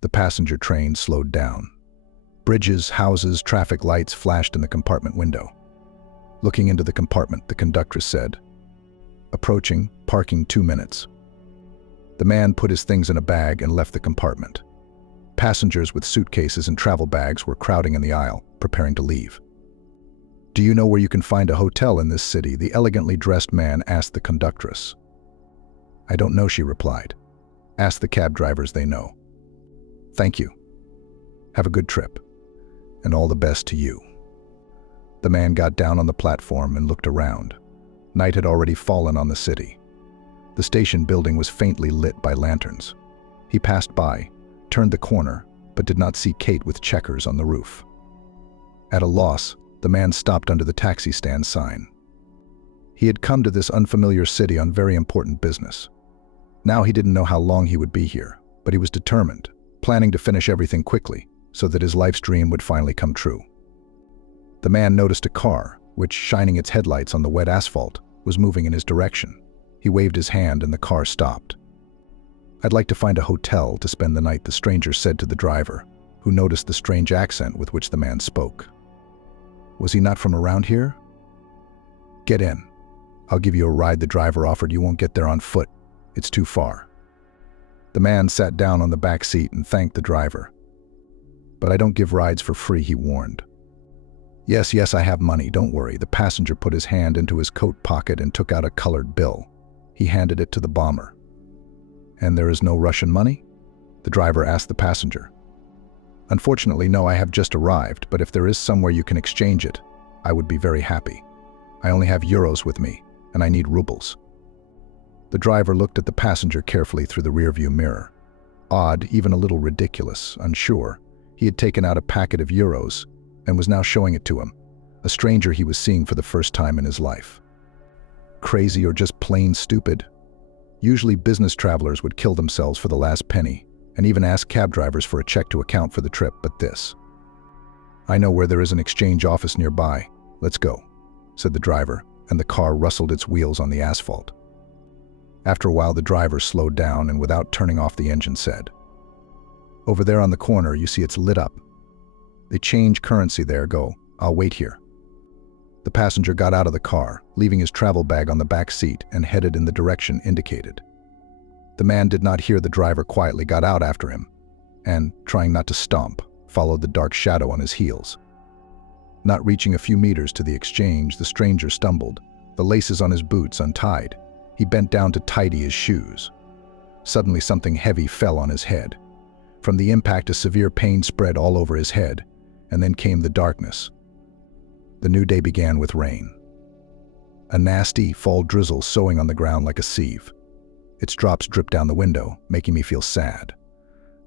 The passenger train slowed down. Bridges, houses, traffic lights flashed in the compartment window. Looking into the compartment, the conductress said, "Approaching, parking 2 minutes." The man put his things in a bag and left the compartment. Passengers with suitcases and travel bags were crowding in the aisle, preparing to leave. "Do you know where you can find a hotel in this city?" the elegantly dressed man asked the conductress. "I don't know," she replied. "Ask the cab drivers, they know." "Thank you. Have a good trip. And all the best to you." The man got down on the platform and looked around. Night had already fallen on the city. The station building was faintly lit by lanterns. He passed by, turned the corner, but did not see Kate with checkers on the roof. At a loss, the man stopped under the taxi stand sign. He had come to this unfamiliar city on very important business. Now he didn't know how long he would be here, but he was determined, planning to finish everything quickly so that his life's dream would finally come true. The man noticed a car, which, shining its headlights on the wet asphalt, was moving in his direction. He waved his hand and the car stopped. "I'd like to find a hotel to spend the night," the stranger said to the driver, who noticed the strange accent with which the man spoke. Was he not from around here? "Get in. I'll give you a ride," the driver offered. "You won't get there on foot. It's too far." The man sat down on the back seat and thanked the driver. "But I don't give rides for free," he warned. Yes, I have money, don't worry." The passenger put his hand into his coat pocket and took out a colored bill. He handed it to the bomber. "And there is no Russian money?" the driver asked the passenger. "Unfortunately, no, I have just arrived, but if there is somewhere you can exchange it, I would be very happy. I only have euros with me, and I need rubles." The driver looked at the passenger carefully through the rearview mirror. Odd, even a little ridiculous, unsure, he had taken out a packet of euros and was now showing it to him, a stranger he was seeing for the first time in his life. Crazy or just plain stupid? Usually business travelers would kill themselves for the last penny and even ask cab drivers for a check to account for the trip, but this. "I know where there is an exchange office nearby. Let's go," said the driver, and the car rustled its wheels on the asphalt. After a while, the driver slowed down and, without turning off the engine, said, "Over there on the corner, you see it's lit up. They change currency there. Go. I'll wait here." The passenger got out of the car, leaving his travel bag on the back seat, and headed in the direction indicated. The man did not hear the driver quietly got out after him, and, trying not to stomp, followed the dark shadow on his heels. Not reaching a few meters to the exchange, the stranger stumbled, the laces on his boots untied. He bent down to tidy his shoes. Suddenly something heavy fell on his head. From the impact, a severe pain spread all over his head, and then came the darkness. The new day began with rain. A nasty, fall drizzle sowing on the ground like a sieve. Its drops dripped down the window, making me feel sad.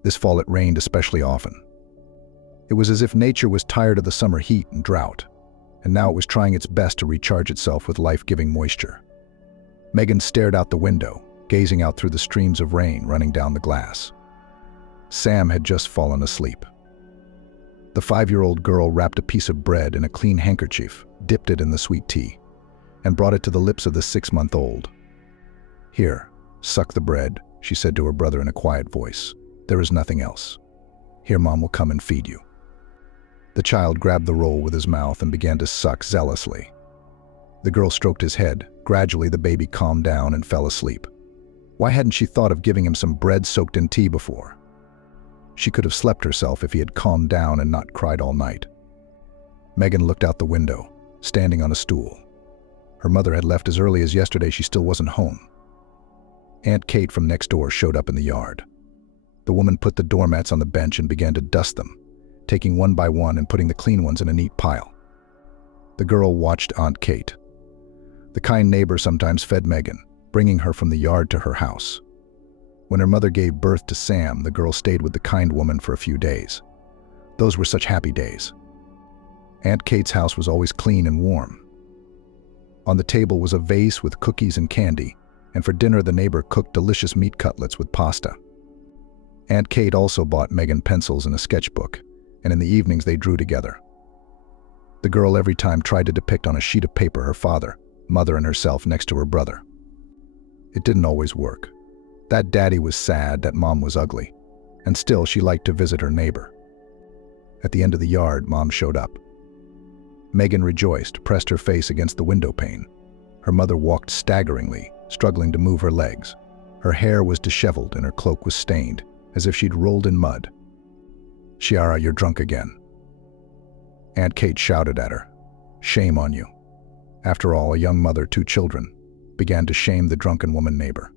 This fall it rained especially often. It was as if nature was tired of the summer heat and drought, and now it was trying its best to recharge itself with life-giving moisture. Megan stared out the window, gazing out through the streams of rain running down the glass. Sam had just fallen asleep. The 5-year-old girl wrapped a piece of bread in a clean handkerchief, dipped it in the sweet tea, and brought it to the lips of the 6-month-old. "Here, suck the bread," she said to her brother in a quiet voice. "There is nothing else. Here, Mom will come and feed you." The child grabbed the roll with his mouth and began to suck zealously. The girl stroked his head. Gradually, the baby calmed down and fell asleep. Why hadn't she thought of giving him some bread soaked in tea before? She could have slept herself if he had calmed down and not cried all night. Megan looked out the window, standing on a stool. Her mother had left as early as yesterday. She still wasn't home. Aunt Kate from next door showed up in the yard. The woman put the doormats on the bench and began to dust them, taking one by one and putting the clean ones in a neat pile. The girl watched Aunt Kate. The kind neighbor sometimes fed Megan, bringing her from the yard to her house. When her mother gave birth to Sam, the girl stayed with the kind woman for a few days. Those were such happy days. Aunt Kate's house was always clean and warm. On the table was a vase with cookies and candy, and for dinner the neighbor cooked delicious meat cutlets with pasta. Aunt Kate also bought Megan pencils and a sketchbook, and in the evenings they drew together. The girl every time tried to depict on a sheet of paper her father, mother, and herself next to her brother. It didn't always work. That daddy was sad, that mom was ugly. and still she liked to visit her neighbor. At the end of the yard, Mom showed up. Megan rejoiced, pressed her face against the window pane. Her mother walked staggeringly, struggling to move her legs. Her hair was disheveled and her cloak was stained, as if she'd rolled in mud. "Chiara, you're drunk again." Aunt Kate shouted at her. "Shame on you." After all, a young mother, 2 children, began to shame the drunken woman neighbor.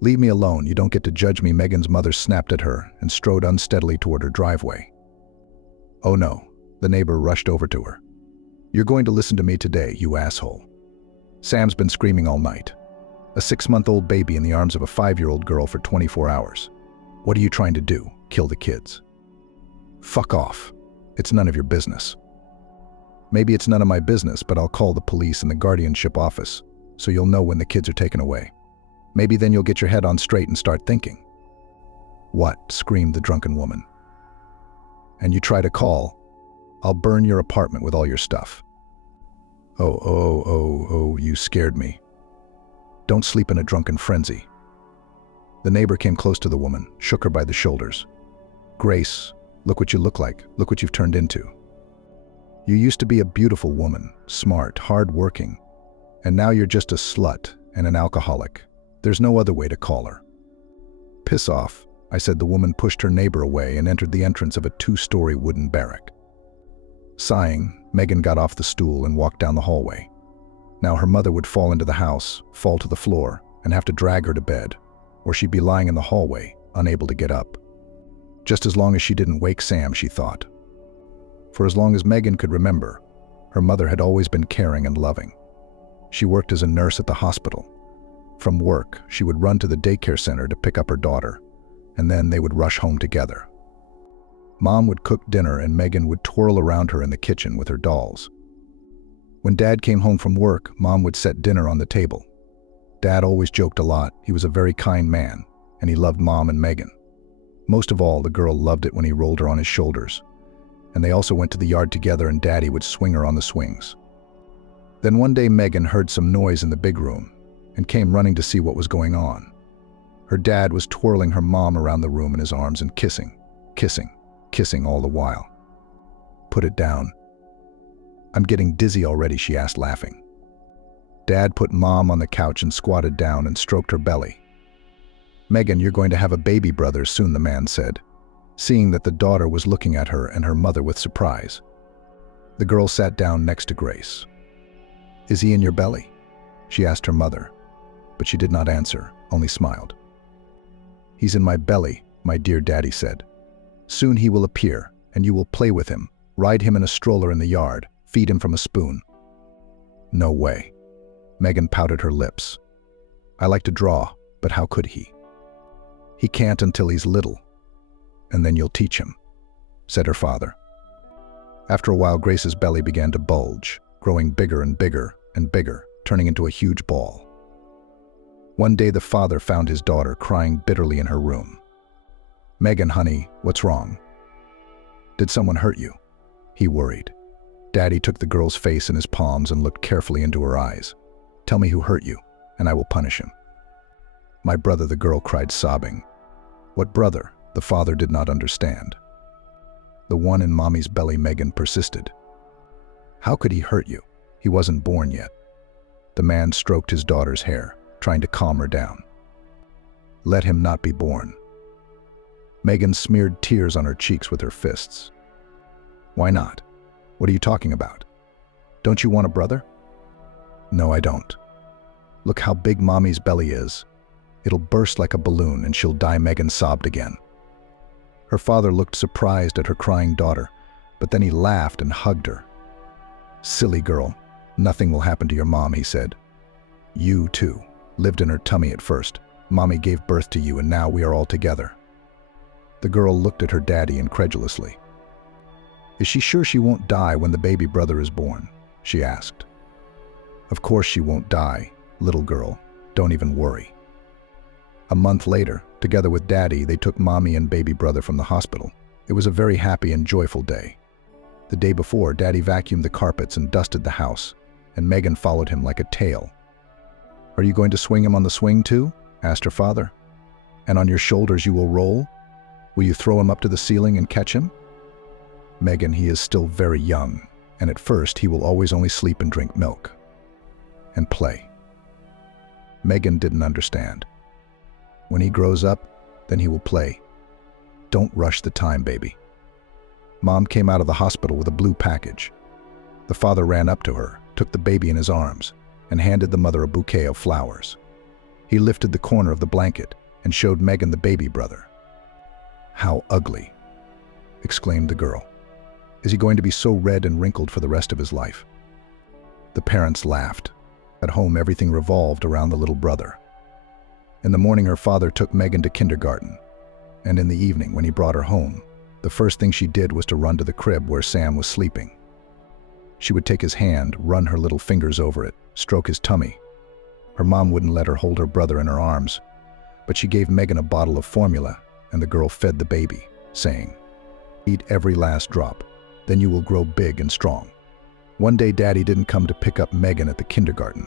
"Leave me alone, you don't get to judge me," Megan's mother snapped at her and strode unsteadily toward her driveway. "Oh no," the neighbor rushed over to her. "You're going to listen to me today, you asshole. Sam's been screaming all night. A 6-month-old baby in the arms of a 5-year-old girl for 24 hours. What are you trying to do? Kill the kids?" "Fuck off. It's none of your business." "Maybe it's none of my business, but I'll call the police and the guardianship office, so you'll know when the kids are taken away. Maybe then you'll get your head on straight and start thinking." "What?" screamed the drunken woman. "And you try to call, I'll burn your apartment with all your stuff." Oh, you scared me. Don't sleep in a drunken frenzy." The neighbor came close to the woman, shook her by the shoulders. "Grace, look what you look like. Look what you've turned into. You used to be a beautiful woman, smart, hard-working, and now you're just a slut and an alcoholic. There's no other way to call her." "Piss off," I said. The woman pushed her neighbor away and entered the entrance of a 2-story wooden barrack. Sighing, Megan got off the stool and walked down the hallway. Now her mother would fall into the house, fall to the floor, and have to drag her to bed, or she'd be lying in the hallway, unable to get up. Just as long as she didn't wake Sam, she thought. For as long as Megan could remember, her mother had always been caring and loving. She worked as a nurse at the hospital. From work, she would run to the daycare center to pick up her daughter, and then they would rush home together. Mom would cook dinner and Megan would twirl around her in the kitchen with her dolls. When Dad came home from work, Mom would set dinner on the table. Dad always joked a lot. He was a very kind man, and he loved Mom and Megan. Most of all, the girl loved it when he rolled her on his shoulders. And they also went to the yard together and Daddy would swing her on the swings. Then one day Megan heard some noise in the big room and came running to see what was going on. Her dad was twirling her mom around the room in his arms and kissing all the while. "Put it down." "I'm getting dizzy already," she asked, laughing. Dad put Mom on the couch and squatted down and stroked her belly. "Megan, you're going to have a baby brother soon," the man said, seeing that the daughter was looking at her and her mother with surprise. The girl sat down next to Grace. "Is he in your belly?" she asked her mother, but she did not answer, only smiled. "He's in my belly," my dear Daddy said. "Soon he will appear, and you will play with him, ride him in a stroller in the yard, feed him from a spoon." "No way." Megan pouted her lips. "I like to draw, but how could he?" "He can't until he's little. And then you'll teach him," said her father. After a while, Grace's belly began to bulge, growing bigger and bigger and bigger, turning into a huge ball. One day, the father found his daughter crying bitterly in her room. "Megan, honey, what's wrong? Did someone hurt you?" he worried. Daddy took the girl's face in his palms and looked carefully into her eyes. "Tell me who hurt you, and I will punish him." "My brother," the girl cried, sobbing. "What brother?" The father did not understand. "The one in Mommy's belly," Megan persisted. "How could he hurt you? He wasn't born yet." The man stroked his daughter's hair, trying to calm her down. "Let him not be born." Megan smeared tears on her cheeks with her fists. "Why not? What are you talking about? Don't you want a brother?" "No, I don't. Look how big Mommy's belly is. It'll burst like a balloon and she'll die," Megan sobbed again. Her father looked surprised at her crying daughter, but then he laughed and hugged her. "Silly girl, nothing will happen to your mom," he said. "You, too, lived in her tummy at first. Mommy gave birth to you and now we are all together." The girl looked at her daddy incredulously. "Is she sure she won't die when the baby brother is born?" she asked. "Of course she won't die, little girl. Don't even worry." A month later, together with Daddy, they took Mommy and baby brother from the hospital. It was a very happy and joyful day. The day before, Daddy vacuumed the carpets and dusted the house, and Megan followed him like a tail. "Are you going to swing him on the swing too?" asked her father. "And on your shoulders you will roll?" Will you throw him up to the ceiling and catch him? Megan, he is still very young, and at first he will always only sleep and drink milk. And play. Megan didn't understand. When he grows up, then he will play. Don't rush the time, baby. Mom came out of the hospital with a blue package. The father ran up to her, took the baby in his arms, and handed the mother a bouquet of flowers. He lifted the corner of the blanket and showed Megan the baby brother. "How ugly," exclaimed the girl. "Is he going to be so red and wrinkled for the rest of his life?" The parents laughed. At home, everything revolved around the little brother. In the morning, her father took Megan to kindergarten, and in the evening, when he brought her home, the first thing she did was to run to the crib where Sam was sleeping. She would take his hand, run her little fingers over it, stroke his tummy. Her mom wouldn't let her hold her brother in her arms, but she gave Megan a bottle of formula, and the girl fed the baby, saying, "Eat every last drop, then you will grow big and strong." One day, Daddy didn't come to pick up Megan at the kindergarten.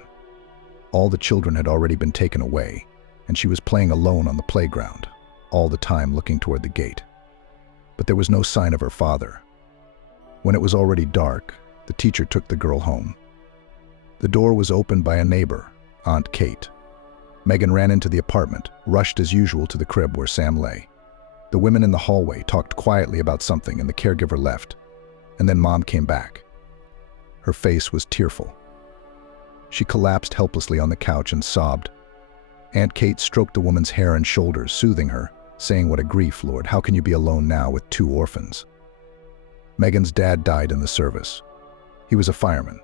All the children had already been taken away, and she was playing alone on the playground, all the time looking toward the gate. But there was no sign of her father. When it was already dark, the teacher took the girl home. The door was opened by a neighbor, Aunt Kate. Megan ran into the apartment, rushed as usual to the crib where Sam lay. The women in the hallway talked quietly about something, and the caregiver left, and then Mom came back. Her face was tearful. She collapsed helplessly on the couch and sobbed. Aunt Kate stroked the woman's hair and shoulders, soothing her, saying, "What a grief, Lord. How can you be alone now with 2 orphans?" Megan's dad died in the service. He was a fireman.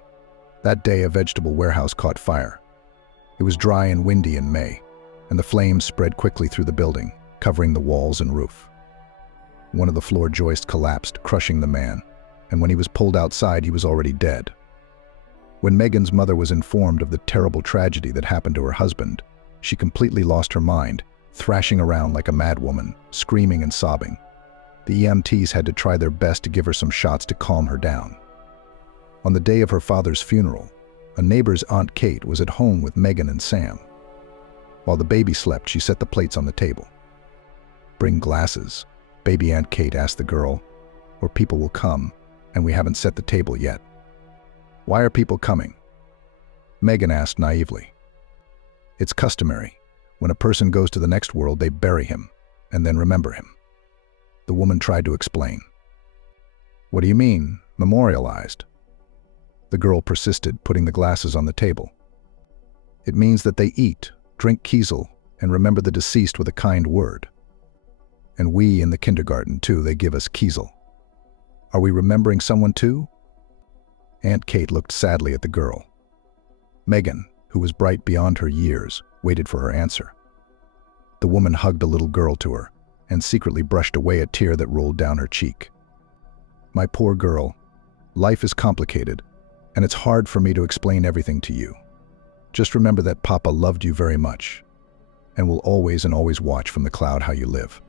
That day, a vegetable warehouse caught fire. It was dry and windy in May, and the flames spread quickly through the building, covering the walls and roof. One of the floor joists collapsed, crushing the man, and when he was pulled outside, he was already dead. When Megan's mother was informed of the terrible tragedy that happened to her husband, she completely lost her mind, thrashing around like a mad woman, screaming and sobbing. The EMTs had to try their best to give her some shots to calm her down. On the day of her father's funeral, a neighbor's Aunt Kate was at home with Megan and Sam. While the baby slept, she set the plates on the table. "Bring glasses," baby Aunt Kate asked the girl, "or people will come, and we haven't set the table yet." "Why are people coming?" Megan asked naively. "It's customary. When a person goes to the next world, they bury him, and then remember him." The woman tried to explain. "What do you mean, memorialized?" The girl persisted, putting the glasses on the table. "It means that they eat, drink Kiesel, and remember the deceased with a kind word. And we in the kindergarten, too, they give us Kiesel. Are we remembering someone, too?" Aunt Kate looked sadly at the girl. Megan, who was bright beyond her years, waited for her answer. The woman hugged the little girl to her and secretly brushed away a tear that rolled down her cheek. "My poor girl, life is complicated, and it's hard for me to explain everything to you. Just remember that Papa loved you very much, and will always and always watch from the cloud how you live.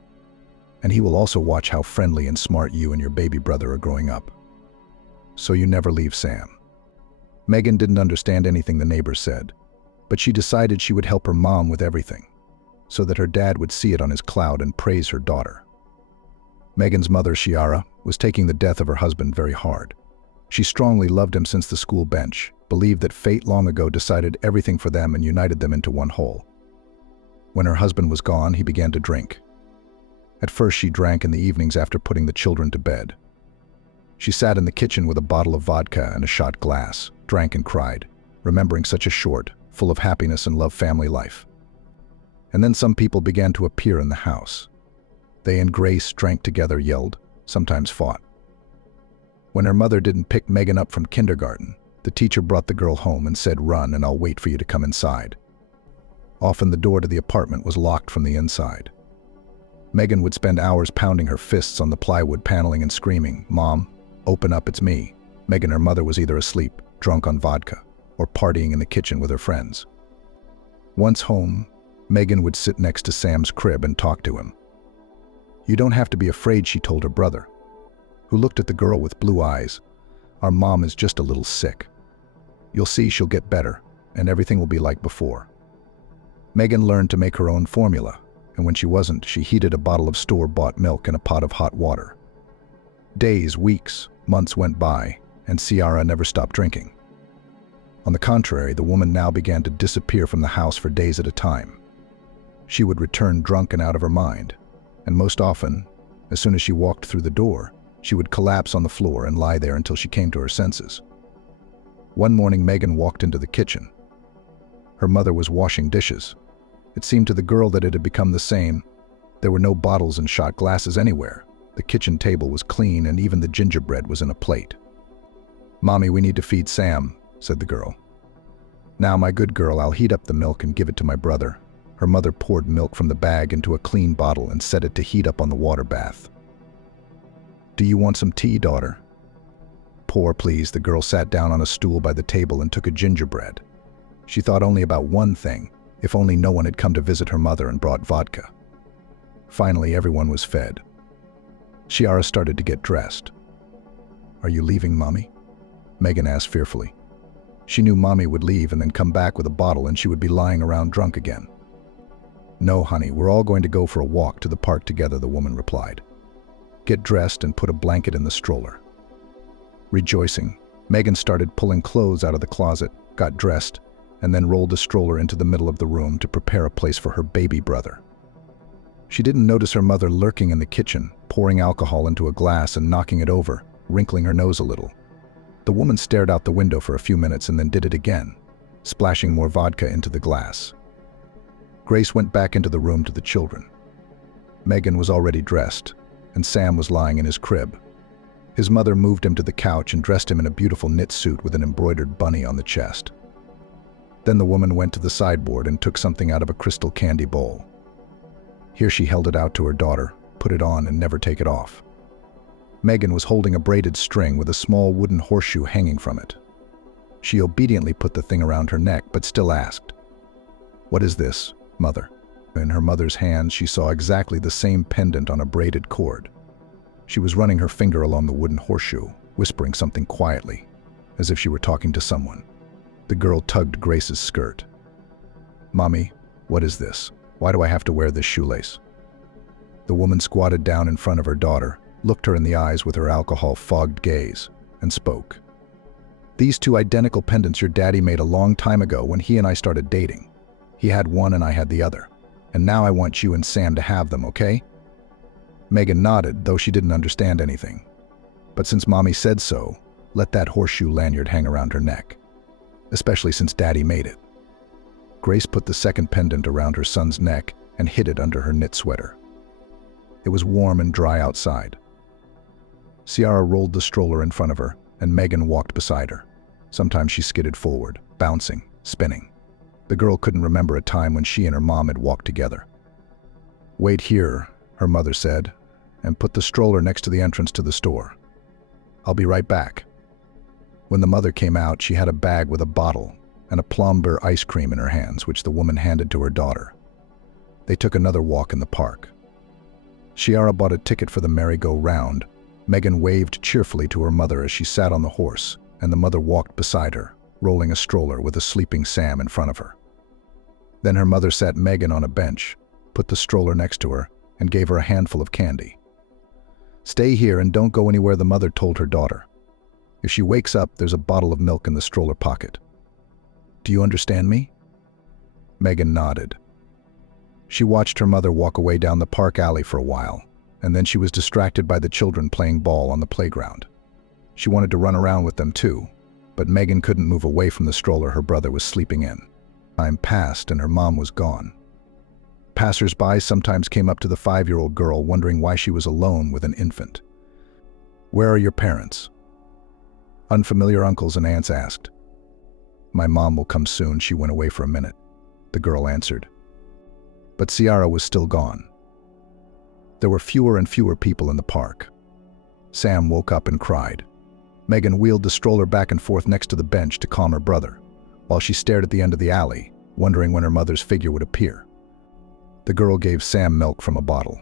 And he will also watch how friendly and smart you and your baby brother are growing up. So you never leave Sam." Megan didn't understand anything the neighbor said, but she decided she would help her mom with everything, so that her dad would see it on his cloud and praise her daughter. Megan's mother, Shiara, was taking the death of her husband very hard. She strongly loved him since the school bench, believed that fate long ago decided everything for them and united them into one whole. When her husband was gone, he began to drink. At first, she drank in the evenings after putting the children to bed. She sat in the kitchen with a bottle of vodka and a shot glass, drank and cried, remembering such a short, full of happiness and love family life. And then some people began to appear in the house. They and Grace drank together, yelled, sometimes fought. When her mother didn't pick Megan up from kindergarten, the teacher brought the girl home and said, "Run, and I'll wait for you to come inside." Often the door to the apartment was locked from the inside. Megan would spend hours pounding her fists on the plywood paneling and screaming, "Mom, open up, it's me." Megan, her mother, was either asleep, drunk on vodka, or partying in the kitchen with her friends. Once home, Megan would sit next to Sam's crib and talk to him. "You don't have to be afraid," she told her brother, who looked at the girl with blue eyes. "Our mom is just a little sick. You'll see she'll get better, and everything will be like before." Megan learned to make her own formula, and when she wasn't, she heated a bottle of store-bought milk in a pot of hot water. Days, weeks, months went by, and Ciara never stopped drinking. On the contrary, the woman now began to disappear from the house for days at a time. She would return drunk and out of her mind, and most often, as soon as she walked through the door, she would collapse on the floor and lie there until she came to her senses. One morning, Megan walked into the kitchen. Her mother was washing dishes. It seemed to the girl that it had become the same. There were no bottles and shot glasses anywhere. The kitchen table was clean, and even the gingerbread was in a plate. "Mommy, we need to feed Sam," said the girl. "Now, my good girl, I'll heat up the milk and give it to my brother." Her mother poured milk from the bag into a clean bottle and set it to heat up on the water bath. "Do you want some tea, daughter?" "Pour, please." The girl sat down on a stool by the table and took a gingerbread. She thought only about one thing: if only no one had come to visit her mother and brought vodka. Finally, everyone was fed. Ciara started to get dressed. "Are you leaving, Mommy?" Megan asked fearfully. She knew Mommy would leave and then come back with a bottle, and she would be lying around drunk again. "No, honey, we're all going to go for a walk to the park together," the woman replied. "Get dressed and put a blanket in the stroller." Rejoicing, Megan started pulling clothes out of the closet, got dressed, and then rolled the stroller into the middle of the room to prepare a place for her baby brother. She didn't notice her mother lurking in the kitchen, pouring alcohol into a glass and knocking it over, wrinkling her nose a little. The woman stared out the window for a few minutes and then did it again, splashing more vodka into the glass. Grace went back into the room to the children. Megan was already dressed, and Sam was lying in his crib. His mother moved him to the couch and dressed him in a beautiful knit suit with an embroidered bunny on the chest. Then the woman went to the sideboard and took something out of a crystal candy bowl. Here she held it out to her daughter, put it on, and never take it off. Megan was holding a braided string with a small wooden horseshoe hanging from it. She obediently put the thing around her neck, but still asked, "What is this, Mother?" In her mother's hands, she saw exactly the same pendant on a braided cord. She was running her finger along the wooden horseshoe, whispering something quietly, as if she were talking to someone. The girl tugged Grace's skirt. "Mommy, what is this? Why do I have to wear this shoelace?" The woman squatted down in front of her daughter, looked her in the eyes with her alcohol-fogged gaze, and spoke. "These two identical pendants your daddy made a long time ago when he and I started dating. He had one and I had the other. And now I want you and Sam to have them, okay?" Megan nodded, though she didn't understand anything. "But since Mommy said so, let that horseshoe lanyard hang around her neck. Especially since Daddy made it." Grace put the second pendant around her son's neck and hid it under her knit sweater. It was warm and dry outside. Ciara rolled the stroller in front of her, and Megan walked beside her. Sometimes she skidded forward, bouncing, spinning. The girl couldn't remember a time when she and her mom had walked together. "Wait here," her mother said, and put the stroller next to the entrance to the store. "I'll be right back." When the mother came out, she had a bag with a bottle and a plum-beer ice cream in her hands, which the woman handed to her daughter. They took another walk in the park. Ciara bought a ticket for the merry-go-round. Megan waved cheerfully to her mother as she sat on the horse, and the mother walked beside her, rolling a stroller with a sleeping Sam in front of her. Then her mother sat Megan on a bench, put the stroller next to her, and gave her a handful of candy. "Stay here and don't go anywhere," the mother told her daughter. "If she wakes up, there's a bottle of milk in the stroller pocket. Do you understand me?" Megan nodded. She watched her mother walk away down the park alley for a while, and then she was distracted by the children playing ball on the playground. She wanted to run around with them too, but Megan couldn't move away from the stroller her brother was sleeping in. Time passed and her mom was gone. Passers-by sometimes came up to the 5-year-old girl wondering why she was alone with an infant. "Where are your parents?" Unfamiliar uncles and aunts asked. "My mom will come soon. She went away for a minute," the girl answered. But Ciara was still gone. There were fewer and fewer people in the park. Sam woke up and cried. Megan wheeled the stroller back and forth next to the bench to calm her brother, while she stared at the end of the alley, wondering when her mother's figure would appear. The girl gave Sam milk from a bottle.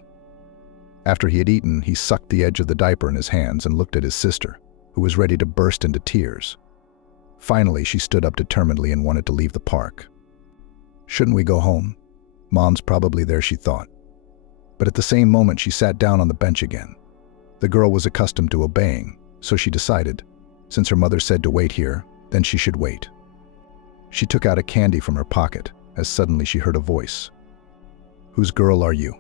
After he had eaten, he sucked the edge of the diaper in his hands and looked at his sister, who was ready to burst into tears. Finally, she stood up determinedly and wanted to leave the park. "Shouldn't we go home? Mom's probably there," she thought. But at the same moment she sat down on the bench again. The girl was accustomed to obeying, so she decided, since her mother said to wait here, then she should wait. She took out a candy from her pocket, as suddenly she heard a voice. "Whose girl are you?"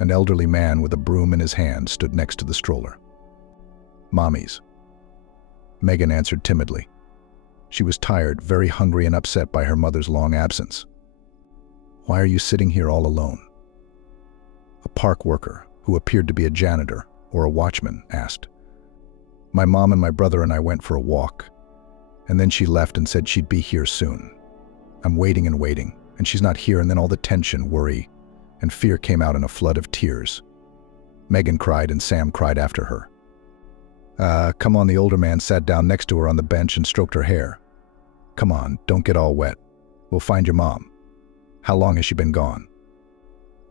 An elderly man with a broom in his hand stood next to the stroller. "Mommy's." Megan answered timidly. She was tired, very hungry and upset by her mother's long absence. "Why are you sitting here all alone?" A park worker, who appeared to be a janitor or a watchman, asked. "My mom and my brother and I went for a walk, and then she left and said she'd be here soon. I'm waiting and waiting, and she's not here, and then all the tension, worry, and fear came out in a flood of tears." Megan cried and Sam cried after her. Come on," the older man sat down next to her on the bench and stroked her hair. "Come on, don't get all wet. We'll find your mom. How long has she been gone?"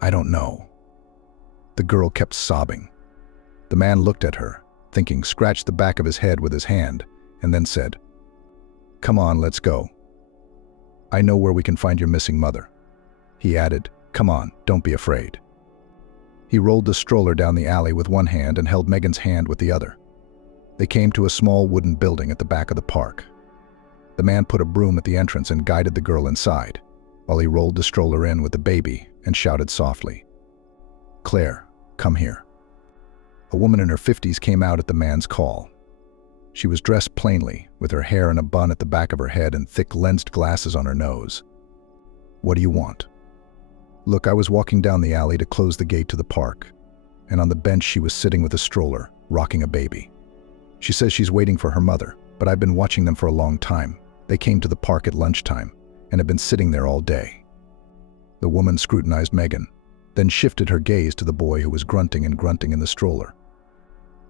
"I don't know." The girl kept sobbing. The man looked at her, thinking, scratched the back of his head with his hand, and then said, "Come on, let's go. I know where we can find your missing mother." He added, "Come on, don't be afraid." He rolled the stroller down the alley with one hand and held Megan's hand with the other. They came to a small wooden building at the back of the park. The man put a broom at the entrance and guided the girl inside, while he rolled the stroller in with the baby and shouted softly, "Claire, come here." A woman in her 50s came out at the man's call. She was dressed plainly, with her hair in a bun at the back of her head and thick lensed glasses on her nose. "What do you want?" "Look, I was walking down the alley to close the gate to the park, and on the bench she was sitting with a stroller, rocking a baby. She says she's waiting for her mother, but I've been watching them for a long time. They came to the park at lunchtime and have been sitting there all day." The woman scrutinized Megan, then shifted her gaze to the boy who was grunting in the stroller.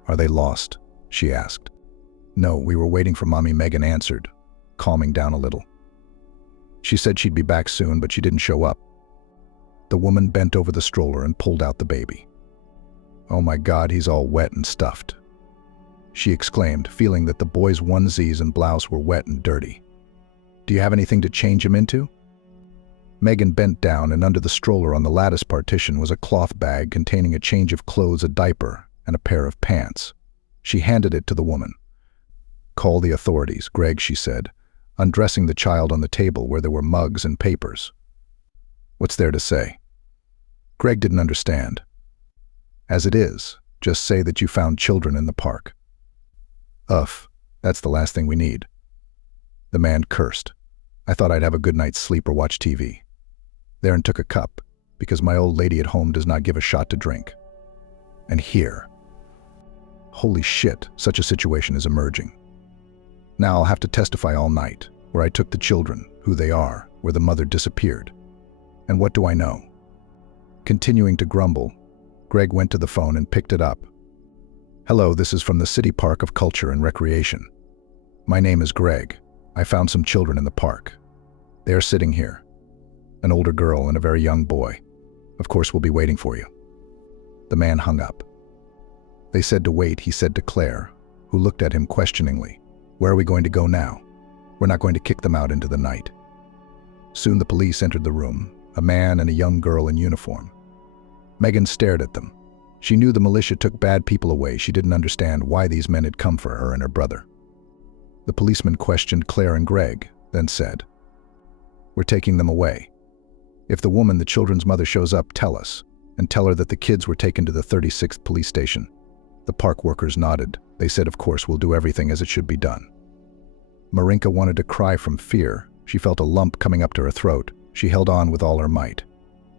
"Are they lost?" she asked. "No, we were waiting for Mommy," Megan answered, calming down a little. "She said she'd be back soon, but she didn't show up." The woman bent over the stroller and pulled out the baby. "Oh my God, he's all wet and stuffed," she exclaimed, feeling that the boy's onesies and blouse were wet and dirty. "Do you have anything to change him into?" Megan bent down, and under the stroller on the lattice partition was a cloth bag containing a change of clothes, a diaper, and a pair of pants. She handed it to the woman. "Call the authorities, Greg," she said, undressing the child on the table where there were mugs and papers. "What's there to say?" Greg didn't understand. "As it is, just say that you found children in the park." "Uff, that's the last thing we need." The man cursed. "I thought I'd have a good night's sleep or watch TV. There and took a cup, because my old lady at home does not give a shot to drink. And here. Holy shit, such a situation is emerging. Now I'll have to testify all night, where I took the children, who they are, where the mother disappeared. And what do I know?" Continuing to grumble, Greg went to the phone and picked it up. "Hello, this is from the City Park of Culture and Recreation. My name is Greg. I found some children in the park. They are sitting here. An older girl and a very young boy. Of course, we'll be waiting for you." The man hung up. "They said to wait," he said to Claire, who looked at him questioningly. "Where are we going to go now? We're not going to kick them out into the night." Soon the police entered the room, a man and a young girl in uniform. Megan stared at them. She knew the militia took bad people away. She didn't understand why these men had come for her and her brother. The policeman questioned Claire and Greg, then said, "We're taking them away. If the woman, the children's mother, shows up, tell us, and tell her that the kids were taken to the 36th police station." The park workers nodded. They said, "Of course, we'll do everything as it should be done." Marinka wanted to cry from fear. She felt a lump coming up to her throat. She held on with all her might.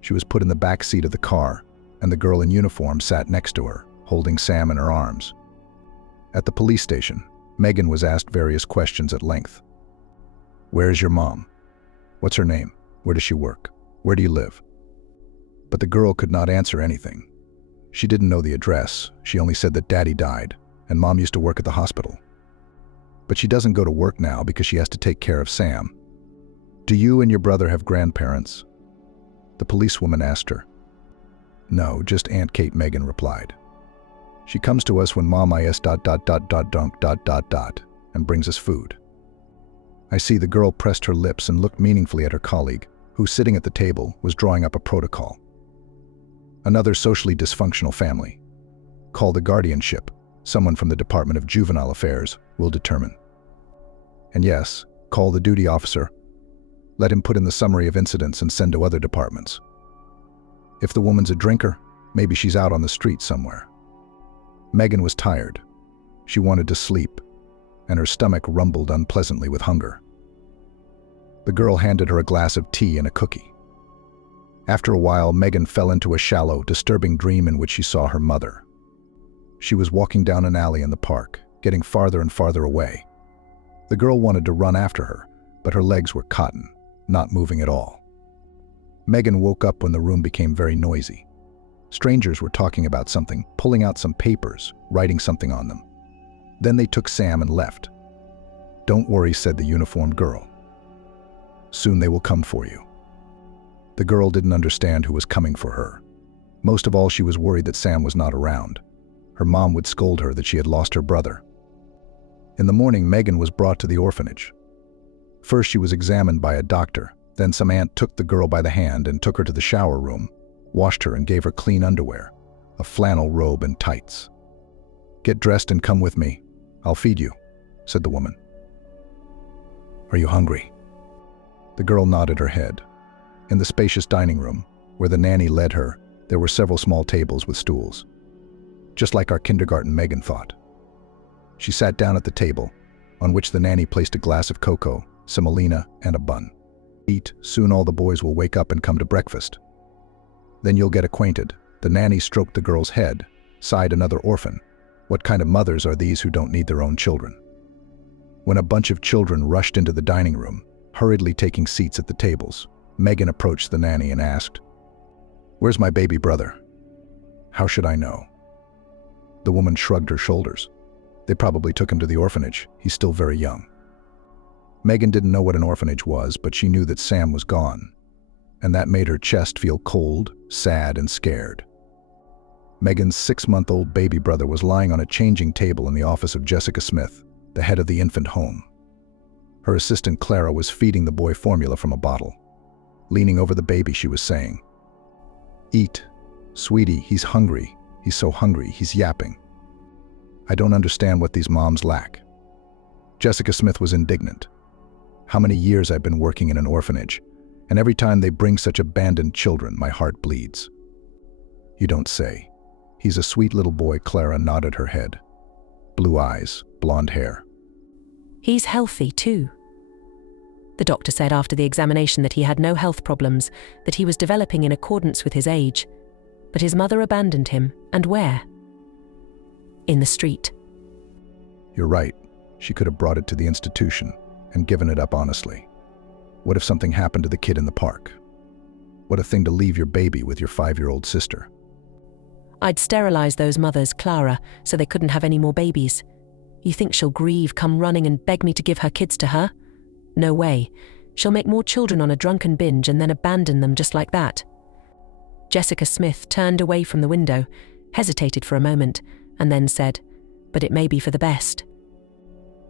She was put in the back seat of the car, and the girl in uniform sat next to her, holding Sam in her arms. At the police station, Megan was asked various questions at length. "Where is your mom? What's her name? Where does she work? Where do you live?" But the girl could not answer anything. She didn't know the address. She only said that Daddy died, and Mom used to work at the hospital. But she doesn't go to work now because she has to take care of Sam. "Do you and your brother have grandparents?" The policewoman asked her. "No, just Aunt Kate," Megan replied. "She comes to us when Mom is ... and brings us food." I see. The girl pressed her lips and looked meaningfully at her colleague, who, sitting at the table, was drawing up a protocol. Another socially dysfunctional family. Call the guardianship. Someone from the Department of Juvenile Affairs will determine. And yes, call the duty officer. Let him put in the summary of incidents and send to other departments. If the woman's a drinker, maybe she's out on the street somewhere. Megan was tired. She wanted to sleep, and her stomach rumbled unpleasantly with hunger. The girl handed her a glass of tea and a cookie. After a while, Megan fell into a shallow, disturbing dream in which she saw her mother. She was walking down an alley in the park, getting farther and farther away. The girl wanted to run after her, but her legs were cotton, not moving at all. Megan woke up when the room became very noisy. Strangers were talking about something, pulling out some papers, writing something on them. Then they took Sam and left. "Don't worry," said the uniformed girl. "Soon they will come for you." The girl didn't understand who was coming for her. Most of all, she was worried that Sam was not around. Her mom would scold her that she had lost her brother. In the morning, Megan was brought to the orphanage. First, she was examined by a doctor. Then some aunt took the girl by the hand and took her to the shower room, washed her and gave her clean underwear, a flannel robe and tights. "Get dressed and come with me. I'll feed you," said the woman. "Are you hungry?" The girl nodded her head. In the spacious dining room, where the nanny led her, there were several small tables with stools. Just like our kindergarten, Megan thought. She sat down at the table, on which the nanny placed a glass of cocoa, semolina, and a bun. "Eat, soon all the boys will wake up and come to breakfast. Then you'll get acquainted." The nanny stroked the girl's head, sighed another orphan. What kind of mothers are these who don't need their own children? When a bunch of children rushed into the dining room, hurriedly taking seats at the tables, Megan approached the nanny and asked, "Where's my baby brother?" "How should I know?" The woman shrugged her shoulders. "They probably took him to the orphanage. He's still very young." Megan didn't know what an orphanage was, but she knew that Sam was gone, and that made her chest feel cold, sad, and scared. Megan's 6-month-old baby brother was lying on a changing table in the office of Jessica Smith, the head of the infant home. Her assistant Clara was feeding the boy formula from a bottle. Leaning over the baby, she was saying, "Eat, sweetie, he's hungry. He's so hungry, he's yapping." I don't understand what these moms lack. Jessica Smith was indignant. How many years I've been working in an orphanage, and every time they bring such abandoned children, my heart bleeds. "You don't say. He's a sweet little boy," Clara nodded her head. Blue eyes, blonde hair. "He's healthy too." The doctor said after the examination that he had no health problems, that he was developing in accordance with his age. But his mother abandoned him, and where? In the street. "You're right. She could have brought it to the institution and given it up honestly. What if something happened to the kid in the park? What a thing to leave your baby with your 5-year-old sister." "I'd sterilize those mothers, Clara, so they couldn't have any more babies. You think she'll grieve, come running and beg me to give her kids to her? No way. She'll make more children on a drunken binge and then abandon them just like that." Jessica Smith turned away from the window, hesitated for a moment, and then said, "But it may be for the best."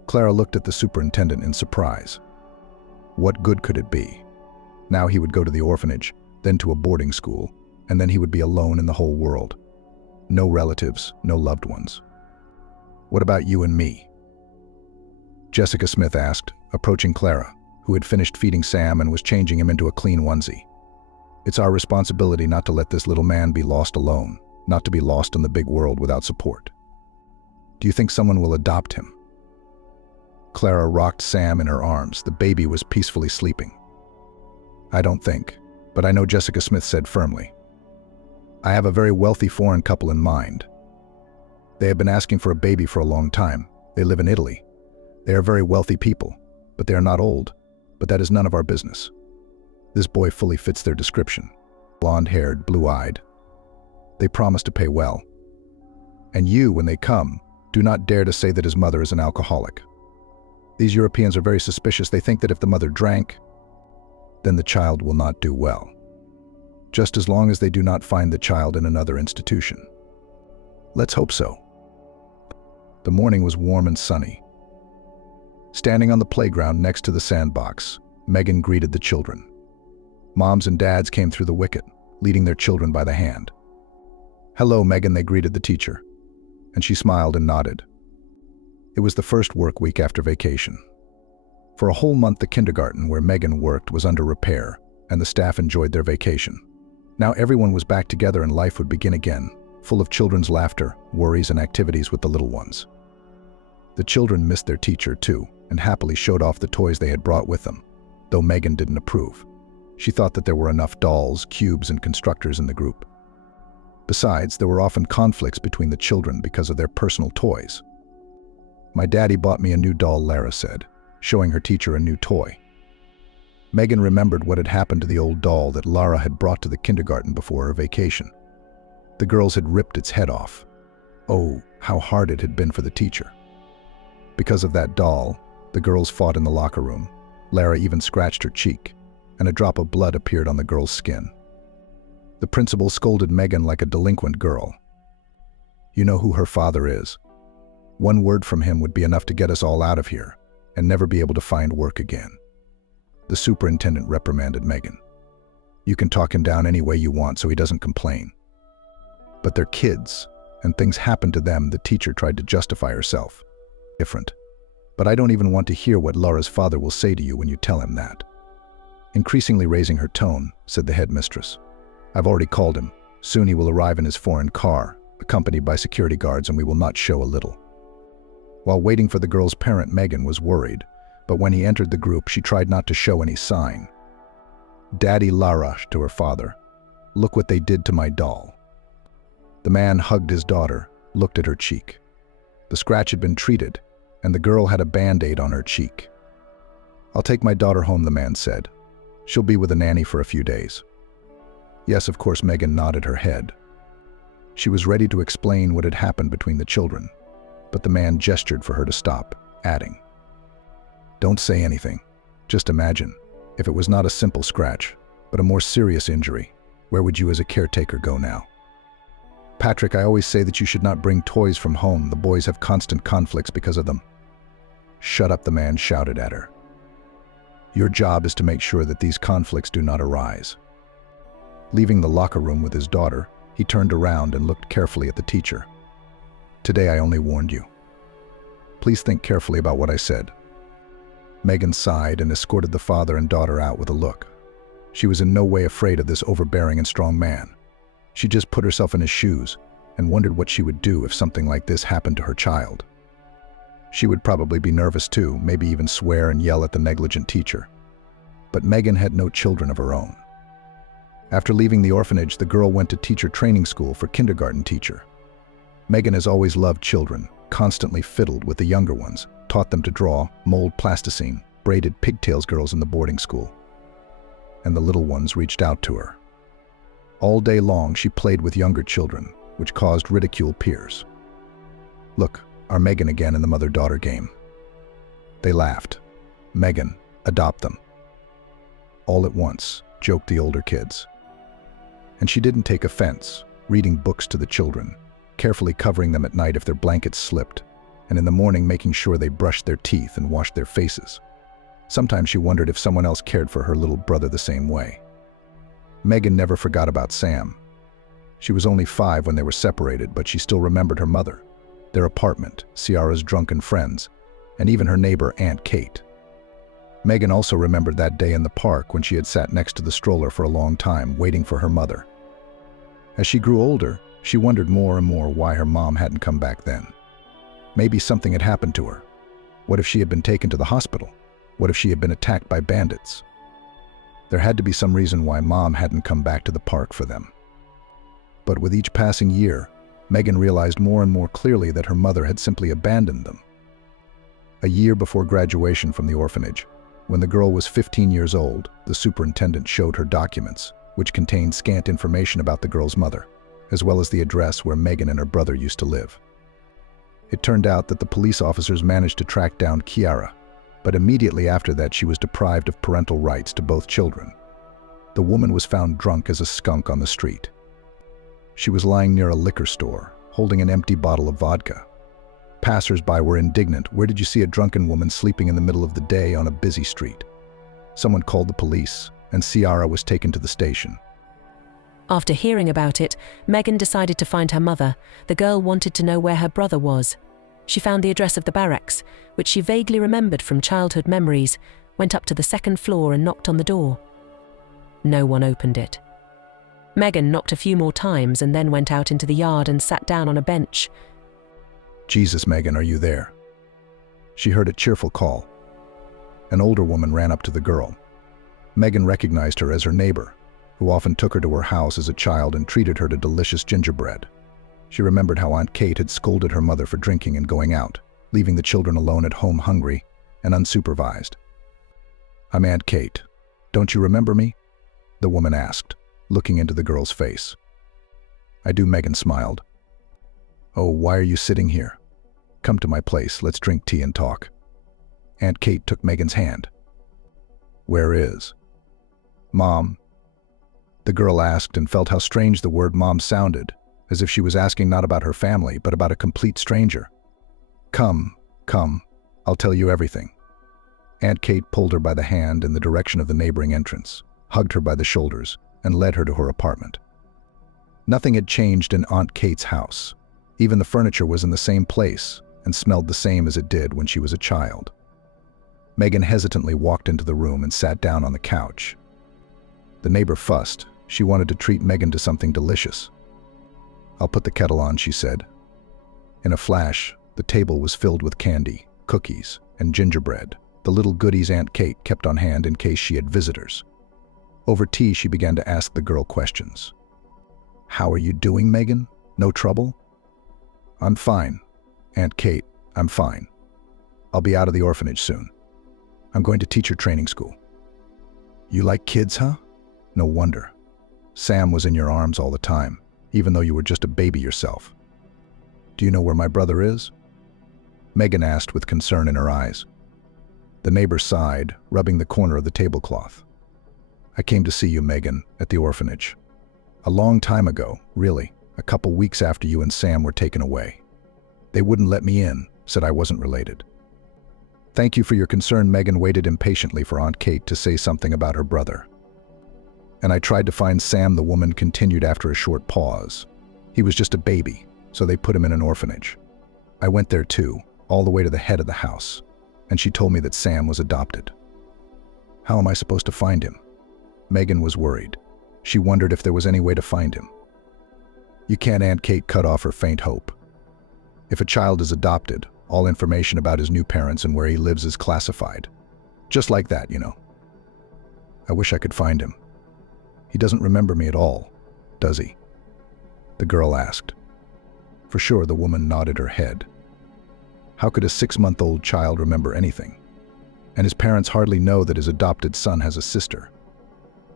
Clara looked at the superintendent in surprise. What good could it be? Now he would go to the orphanage, then to a boarding school, and then he would be alone in the whole world. No relatives, no loved ones. "What about you and me?" Jessica Smith asked, approaching Clara, who had finished feeding Sam and was changing him into a clean onesie. "It's our responsibility not to let this little man be lost alone, not to be lost in the big world without support. Do you think someone will adopt him?" Clara rocked Sam in her arms. The baby was peacefully sleeping. "I don't think, but I know," Jessica Smith said firmly. "I have a very wealthy foreign couple in mind. They have been asking for a baby for a long time. They live in Italy. They are very wealthy people, but they are not old, but that is none of our business. This boy fully fits their description. Blonde-haired, blue-eyed. They promise to pay well. And you, when they come, do not dare to say that his mother is an alcoholic. These Europeans are very suspicious. They think that if the mother drank, then the child will not do well. Just as long as they do not find the child in another institution. Let's hope so." The morning was warm and sunny. Standing on the playground next to the sandbox, Megan greeted the children. Moms and dads came through the wicket, leading their children by the hand. "Hello, Megan," they greeted the teacher, and she smiled and nodded. It was the first work week after vacation. For a whole month, the kindergarten where Megan worked was under repair, and the staff enjoyed their vacation. Now everyone was back together and life would begin again, full of children's laughter, worries, and activities with the little ones. The children missed their teacher too, and happily showed off the toys they had brought with them, though Megan didn't approve. She thought that there were enough dolls, cubes, and constructors in the group. Besides, there were often conflicts between the children because of their personal toys. "My daddy bought me a new doll," Lara said, showing her teacher a new toy. Megan remembered what had happened to the old doll that Lara had brought to the kindergarten before her vacation. The girls had ripped its head off. Oh, how hard it had been for the teacher. Because of that doll, the girls fought in the locker room. Lara even scratched her cheek, and a drop of blood appeared on the girl's skin. The principal scolded Megan like a delinquent girl. "You know who her father is. One word from him would be enough to get us all out of here and never be able to find work again." The superintendent reprimanded Megan. "You can talk him down any way you want so he doesn't complain." "But they're kids, and things happen to them," the teacher tried to justify herself. "Different. But I don't even want to hear what Laura's father will say to you when you tell him that." Increasingly raising her tone, said the headmistress. "I've already called him. Soon he will arrive in his foreign car, accompanied by security guards, and we will not show a little." While waiting for the girl's parent, Megan was worried, but when he entered the group, she tried not to show any sign. "Daddy," Lara to her father, "look what they did to my doll." The man hugged his daughter, looked at her cheek. The scratch had been treated, and the girl had a band-aid on her cheek. "I'll take my daughter home," the man said. "She'll be with a nanny for a few days." Yes, of course, Megan nodded her head. She was ready to explain what had happened between the children, but the man gestured for her to stop, adding, "Don't say anything. Just imagine, if it was not a simple scratch, but a more serious injury, where would you as a caretaker go now?" "Patrick, I always say that you should not bring toys from home. The boys have constant conflicts because of them." "Shut up," the man shouted at her. "Your job is to make sure that these conflicts do not arise." Leaving the locker room with his daughter, he turned around and looked carefully at the teacher. "Today I only warned you. Please think carefully about what I said." Megan sighed and escorted the father and daughter out with a look. She was in no way afraid of this overbearing and strong man. She just put herself in his shoes and wondered what she would do if something like this happened to her child. She would probably be nervous too, maybe even swear and yell at the negligent teacher. But Megan had no children of her own. After leaving the orphanage, the girl went to teacher training school for kindergarten teacher. Megan has always loved children, constantly fiddled with the younger ones, taught them to draw, mold plasticine, braided pigtails girls in the boarding school. And the little ones reached out to her. All day long, she played with younger children, which caused ridicule peers. "Look, our Megan again in the mother-daughter game." They laughed. "Megan, adopt them." All at once, joked the older kids. And she didn't take offense, reading books to the children, carefully covering them at night if their blankets slipped, and in the morning making sure they brushed their teeth and washed their faces. Sometimes she wondered if someone else cared for her little brother the same way. Megan never forgot about Sam. She was only 5 when they were separated, but she still remembered her mother, their apartment, Ciara's drunken friends, and even her neighbor Aunt Kate. Megan also remembered that day in the park when she had sat next to the stroller for a long time, waiting for her mother. As she grew older, she wondered more and more why her mom hadn't come back then. Maybe something had happened to her. What if she had been taken to the hospital? What if she had been attacked by bandits? There had to be some reason why Mom hadn't come back to the park for them. But with each passing year, Megan realized more and more clearly that her mother had simply abandoned them. A year before graduation from the orphanage, when the girl was 15 years old, the superintendent showed her documents, which contained scant information about the girl's mother, as well as the address where Megan and her brother used to live. It turned out that the police officers managed to track down Ciara, but immediately after that she was deprived of parental rights to both children. The woman was found drunk as a skunk on the street. She was lying near a liquor store, holding an empty bottle of vodka. Passers-by were indignant. Where did you see a drunken woman sleeping in the middle of the day on a busy street? Someone called the police, and Ciara was taken to the station. After hearing about it, Megan decided to find her mother. The girl wanted to know where her brother was. She found the address of the barracks, which she vaguely remembered from childhood memories, went up to the second floor and knocked on the door. No one opened it. Megan knocked a few more times and then went out into the yard and sat down on a bench. "Jesus, Megan, are you there?" She heard a cheerful call. An older woman ran up to the girl. Megan recognized her as her neighbor, who often took her to her house as a child and treated her to delicious gingerbread. She remembered how Aunt Kate had scolded her mother for drinking and going out, leaving the children alone at home hungry and unsupervised. "I'm Aunt Kate. Don't you remember me?" the woman asked, looking into the girl's face. "I do," Megan smiled. "Oh, why are you sitting here? Come to my place, let's drink tea and talk." Aunt Kate took Megan's hand. "Where is Mom?" the girl asked, and felt how strange the word mom sounded, as if she was asking not about her family, but about a complete stranger. Come, I'll tell you everything." Aunt Kate pulled her by the hand in the direction of the neighboring entrance, hugged her by the shoulders, and led her to her apartment. Nothing had changed in Aunt Kate's house. Even the furniture was in the same place and smelled the same as it did when she was a child. Megan hesitantly walked into the room and sat down on the couch. The neighbor fussed. She wanted to treat Megan to something delicious. "I'll put the kettle on," she said. In a flash, the table was filled with candy, cookies, and gingerbread, the little goodies Aunt Kate kept on hand in case she had visitors. Over tea, she began to ask the girl questions. "How are you doing, Megan? No trouble?" "I'm fine, Aunt Kate, I'm fine. I'll be out of the orphanage soon. I'm going to teacher training school." "You like kids, huh? No wonder. Sam was in your arms all the time, even though you were just a baby yourself." "Do you know where my brother is?" Megan asked with concern in her eyes. The neighbor sighed, rubbing the corner of the tablecloth. "I came to see you, Megan, at the orphanage. A long time ago, really, a couple weeks after you and Sam were taken away. They wouldn't let me in, said I wasn't related." "Thank you for your concern." Megan waited impatiently for Aunt Kate to say something about her brother. "And I tried to find Sam," the woman continued after a short pause. "He was just a baby, so they put him in an orphanage. I went there too, all the way to the head of the house, and she told me that Sam was adopted." "How am I supposed to find him?" Megan was worried. She wondered if there was any way to find him. "You can't," Aunt Kate cut off her faint hope. "If a child is adopted, all information about his new parents and where he lives is classified. Just like that, you know. I wish I could find him. He doesn't remember me at all, does he?" the girl asked. For sure, the woman nodded her head. How could a 6-month-old child remember anything? And his parents hardly know that his adopted son has a sister.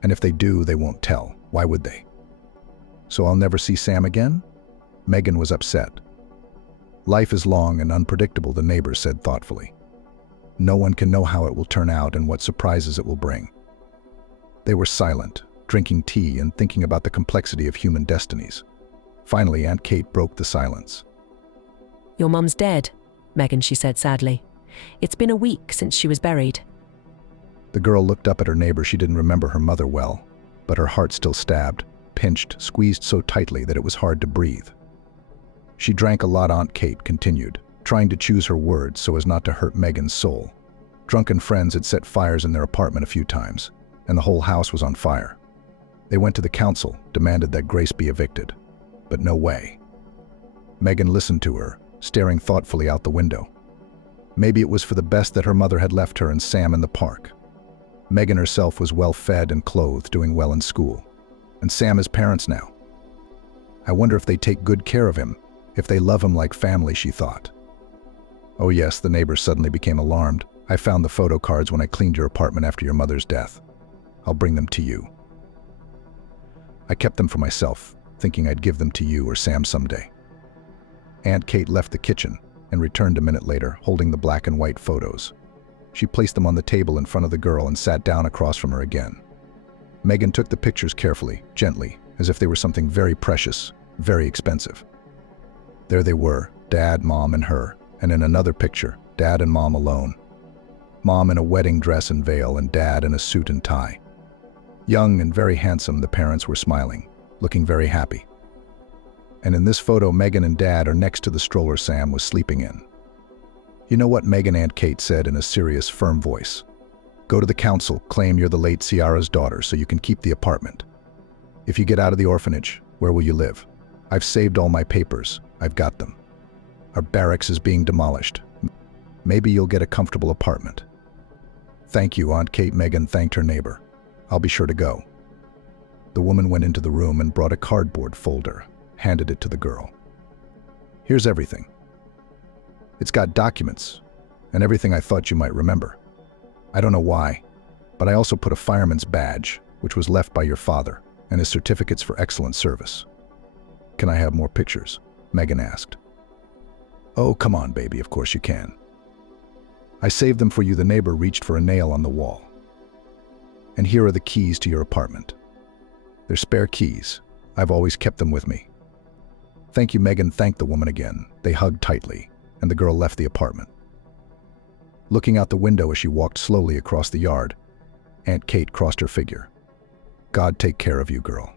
And if they do, they won't tell. Why would they? "So I'll never see Sam again?" Megan was upset. "Life is long and unpredictable," the neighbor said thoughtfully. "No one can know how it will turn out and what surprises it will bring." They were silent, drinking tea and thinking about the complexity of human destinies. Finally, Aunt Kate broke the silence. "Your mum's dead, Megan," she said sadly. "It's been a week since she was buried." The girl looked up at her neighbor. She didn't remember her mother well, but her heart still stabbed, pinched, squeezed so tightly that it was hard to breathe. "She drank a lot," Aunt Kate continued, trying to choose her words so as not to hurt Megan's soul. Drunken friends had set fires in their apartment a few times, and the whole house was on fire. They went to the council, demanded that Grace be evicted. But no way. Megan listened to her, staring thoughtfully out the window. Maybe it was for the best that her mother had left her and Sam in the park. Megan herself was well fed and clothed, doing well in school. And Sam has parents now. I wonder if they take good care of him, if they love him like family, she thought. "Oh yes," the neighbor suddenly became alarmed. "I found the photo cards when I cleaned your apartment after your mother's death. I'll bring them to you. I kept them for myself, thinking I'd give them to you or Sam someday." Aunt Kate left the kitchen and returned a minute later, holding the black and white photos. She placed them on the table in front of the girl and sat down across from her again. Megan took the pictures carefully, gently, as if they were something very precious, very expensive. There they were, Dad, Mom, and her, and in another picture, Dad and Mom alone. Mom in a wedding dress and veil, and Dad in a suit and tie. Young and very handsome, the parents were smiling. looking very happy. And in this photo, Megan and Dad are next to the stroller Sam was sleeping in. You know what Megan, Aunt Kate said in a serious, firm voice? Go to the council, claim you're the late Ciara's daughter so you can keep the apartment. If you get out of the orphanage, where will you live? I've saved all my papers. I've got them. Our barracks is being demolished. Maybe you'll get a comfortable apartment. Thank you, Aunt Kate. Megan thanked her neighbor. I'll be sure to go. The woman went into the room and brought a cardboard folder, handed it to the girl. Here's everything. It's got documents and everything I thought you might remember. I don't know why, but I also put a fireman's badge, which was left by your father, and his certificates for excellent service. Can I have more pictures? Megan asked. Oh, come on, baby, of course you can. I saved them for you. The neighbor reached for a nail on the wall. And here are the keys to your apartment. They're spare keys. I've always kept them with me. Thank you, Megan thanked the woman again. They hugged tightly, and the girl left the apartment. Looking out the window as she walked slowly across the yard, Aunt Kate crossed her figure. God take care of you, girl.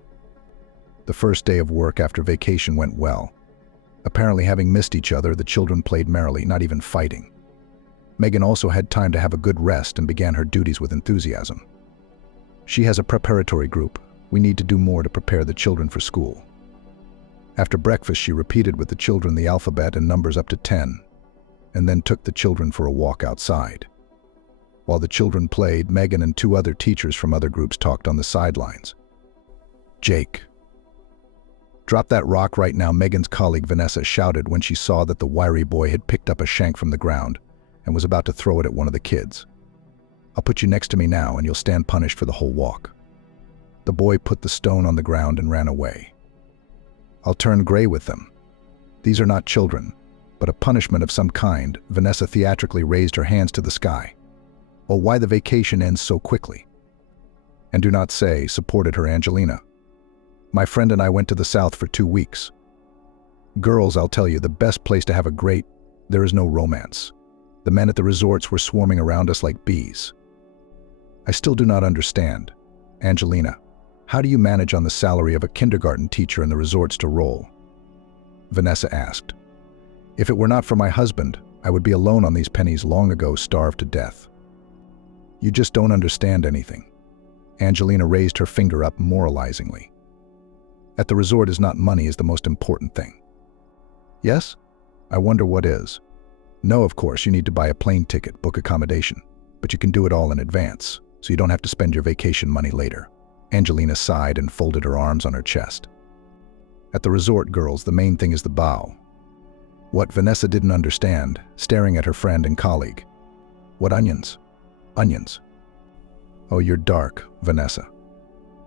The first day of work after vacation went well. Apparently, having missed each other, the children played merrily, not even fighting. Megan also had time to have a good rest and began her duties with enthusiasm. She has a preparatory group. We need to do more to prepare the children for school. After breakfast, she repeated with the children the alphabet and numbers up to 10, and then took the children for a walk outside. While the children played, Megan and 2 other teachers from other groups talked on the sidelines. Jake. Drop that rock right now, Megan's colleague Vanessa shouted when she saw that the wiry boy had picked up a shank from the ground and was about to throw it at one of the kids. I'll put you next to me now and you'll stand punished for the whole walk. The boy put the stone on the ground and ran away. I'll turn gray with them. These are not children, but a punishment of some kind. Vanessa theatrically raised her hands to the sky. Oh, why the vacation ends so quickly? And do not say, supported her Angelina. My friend and I went to the south for 2 weeks. Girls, I'll tell you, the best place to have a great, there is no romance. The men at the resorts were swarming around us like bees. I still do not understand. Angelina, how do you manage on the salary of a kindergarten teacher in the resorts to roll? Vanessa asked. If it were not for my husband, I would be alone on these pennies long ago, starved to death. You just don't understand anything. Angelina raised her finger up moralizingly. At the resort is not money is the most important thing. Yes? I wonder what is. No, of course, you need to buy a plane ticket, book accommodation, but you can do it all in advance, so you don't have to spend your vacation money later. Angelina sighed and folded her arms on her chest. At the resort, girls, the main thing is the bow. What Vanessa didn't understand, staring at her friend and colleague. What onions? Onions. Oh, you're dark, Vanessa.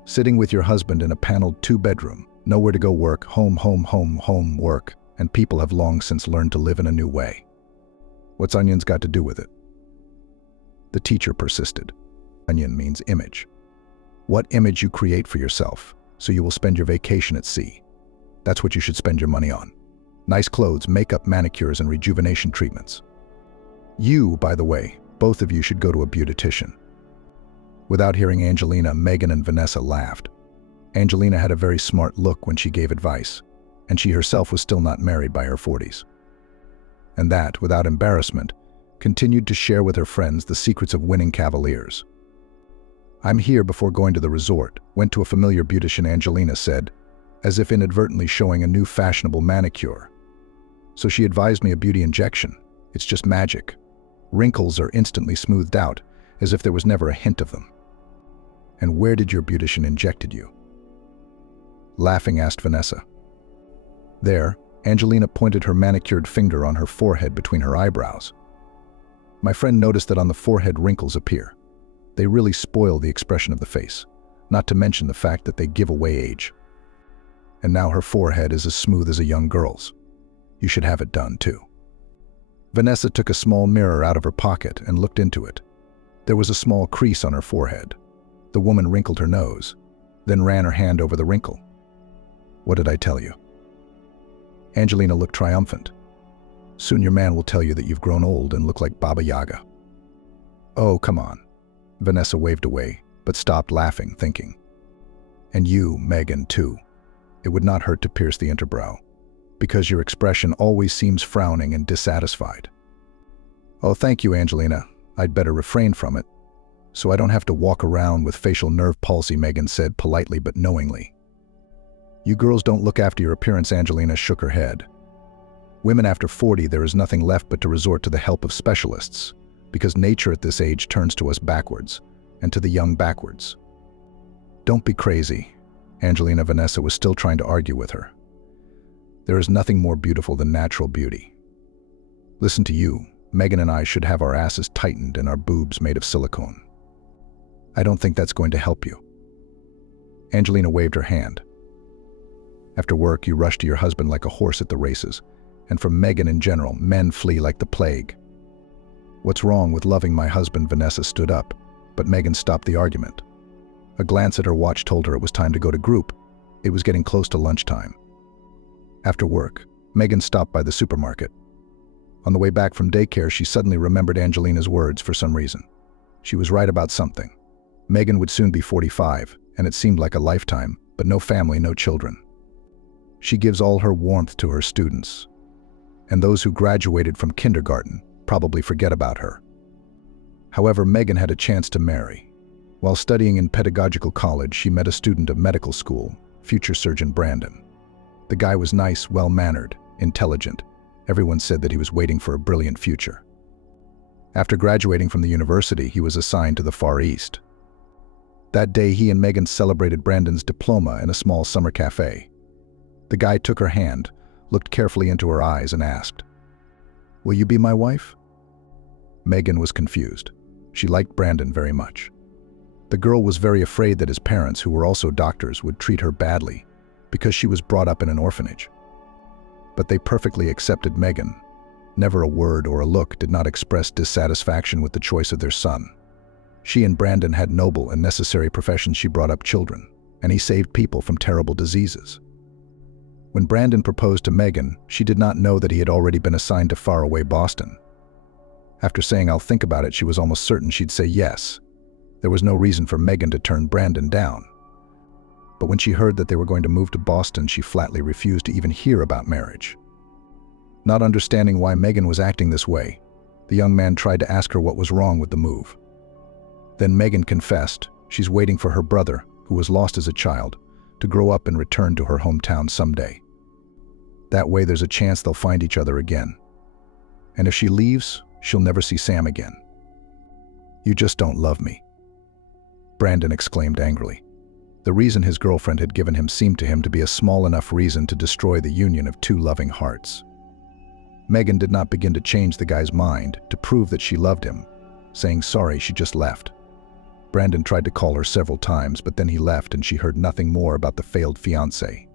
Sitting with your husband in a paneled 2-bedroom, nowhere to go, work, home, work, and people have long since learned to live in a new way. What's onions got to do with it? The teacher persisted. Onion means image. What image you create for yourself, so you will spend your vacation at sea. That's what you should spend your money on. Nice clothes, makeup, manicures, and rejuvenation treatments. You, by the way, both of you should go to a beautician. Without hearing Angelina, Megan and Vanessa laughed. Angelina had a very smart look when she gave advice, and she herself was still not married by her 40s. And that, without embarrassment, continued to share with her friends the secrets of winning cavaliers. I'm here before going to the resort, went to a familiar beautician, Angelina said, as if inadvertently showing a new fashionable manicure. So she advised me a beauty injection. It's just magic. Wrinkles are instantly smoothed out, as if there was never a hint of them. And where did your beautician injected you? Laughing, asked Vanessa. There, Angelina pointed her manicured finger on her forehead between her eyebrows. My friend noticed that on the forehead wrinkles appear. They really spoil the expression of the face, not to mention the fact that they give away age. And now her forehead is as smooth as a young girl's. You should have it done, too. Vanessa took a small mirror out of her pocket and looked into it. There was a small crease on her forehead. The woman wrinkled her nose, then ran her hand over the wrinkle. What did I tell you? Angelina looked triumphant. Soon your man will tell you that you've grown old and look like Baba Yaga. Oh, come on. Vanessa waved away, but stopped laughing, thinking. And you, Megan, too. It would not hurt to pierce the interbrow, because your expression always seems frowning and dissatisfied. Oh, thank you, Angelina. I'd better refrain from it, so I don't have to walk around with facial nerve palsy, Megan said politely but knowingly. You girls don't look after your appearance, Angelina shook her head. Women after 40, there is nothing left but to resort to the help of specialists, because nature at this age turns to us backwards, and to the young backwards. Don't be crazy. Angelina Vanessa was still trying to argue with her. There is nothing more beautiful than natural beauty. Listen to you, Megan and I should have our asses tightened and our boobs made of silicone. I don't think that's going to help you. Angelina waved her hand. After work, you rush to your husband like a horse at the races, and from Megan in general, men flee like the plague. What's wrong with loving my husband? Vanessa stood up, but Megan stopped the argument. A glance at her watch told her it was time to go to group. It was getting close to lunchtime. After work, Megan stopped by the supermarket. On the way back from daycare, she suddenly remembered Angelina's words for some reason. She was right about something. Megan would soon be 45, and it seemed like a lifetime, but no family, no children. She gives all her warmth to her students, and those who graduated from kindergarten probably forget about her. However, Megan had a chance to marry. While studying in pedagogical college, she met a student of medical school, future surgeon Brandon. The guy was nice, well-mannered, intelligent. Everyone said that he was waiting for a brilliant future. After graduating from the university, he was assigned to the Far East. That day, he and Megan celebrated Brandon's diploma in a small summer cafe. The guy took her hand, looked carefully into her eyes, and asked, "Will you be my wife?" Megan was confused. She liked Brandon very much. The girl was very afraid that his parents, who were also doctors, would treat her badly because she was brought up in an orphanage. But they perfectly accepted Megan. Never a word or a look did not express dissatisfaction with the choice of their son. She and Brandon had noble and necessary professions. She brought up children, and he saved people from terrible diseases. When Brandon proposed to Megan, she did not know that he had already been assigned to faraway Boston. After saying, "I'll think about it," she was almost certain she'd say yes. There was no reason for Megan to turn Brandon down. But when she heard that they were going to move to Boston, she flatly refused to even hear about marriage. Not understanding why Megan was acting this way, the young man tried to ask her what was wrong with the move. Then Megan confessed she's waiting for her brother, who was lost as a child, to grow up and return to her hometown someday. That way there's a chance they'll find each other again. And if she leaves, she'll never see Sam again. "You just don't love me," Brandon exclaimed angrily. The reason his girlfriend had given him seemed to him to be a small enough reason to destroy the union of two loving hearts. Megan did not begin to change the guy's mind to prove that she loved him. Saying sorry, she just left. Brandon tried to call her several times, but then he left and she heard nothing more about the failed fiancé.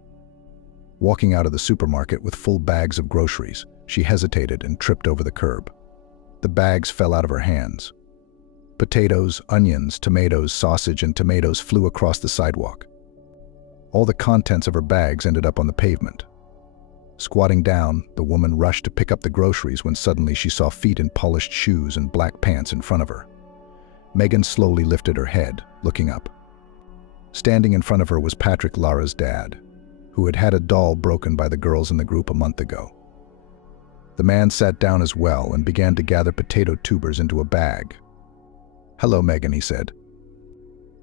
Walking out of the supermarket with full bags of groceries, she hesitated and tripped over the curb. The bags fell out of her hands. Potatoes, onions, tomatoes, sausage, and tomatoes flew across the sidewalk. All the contents of her bags ended up on the pavement. Squatting down, the woman rushed to pick up the groceries when suddenly she saw feet in polished shoes and black pants in front of her. Megan slowly lifted her head, looking up. Standing in front of her was Patrick, Lara's dad, who had had a doll broken by the girls in the group a month ago. The man sat down as well and began to gather potato tubers into a bag. "Hello, Megan," he said.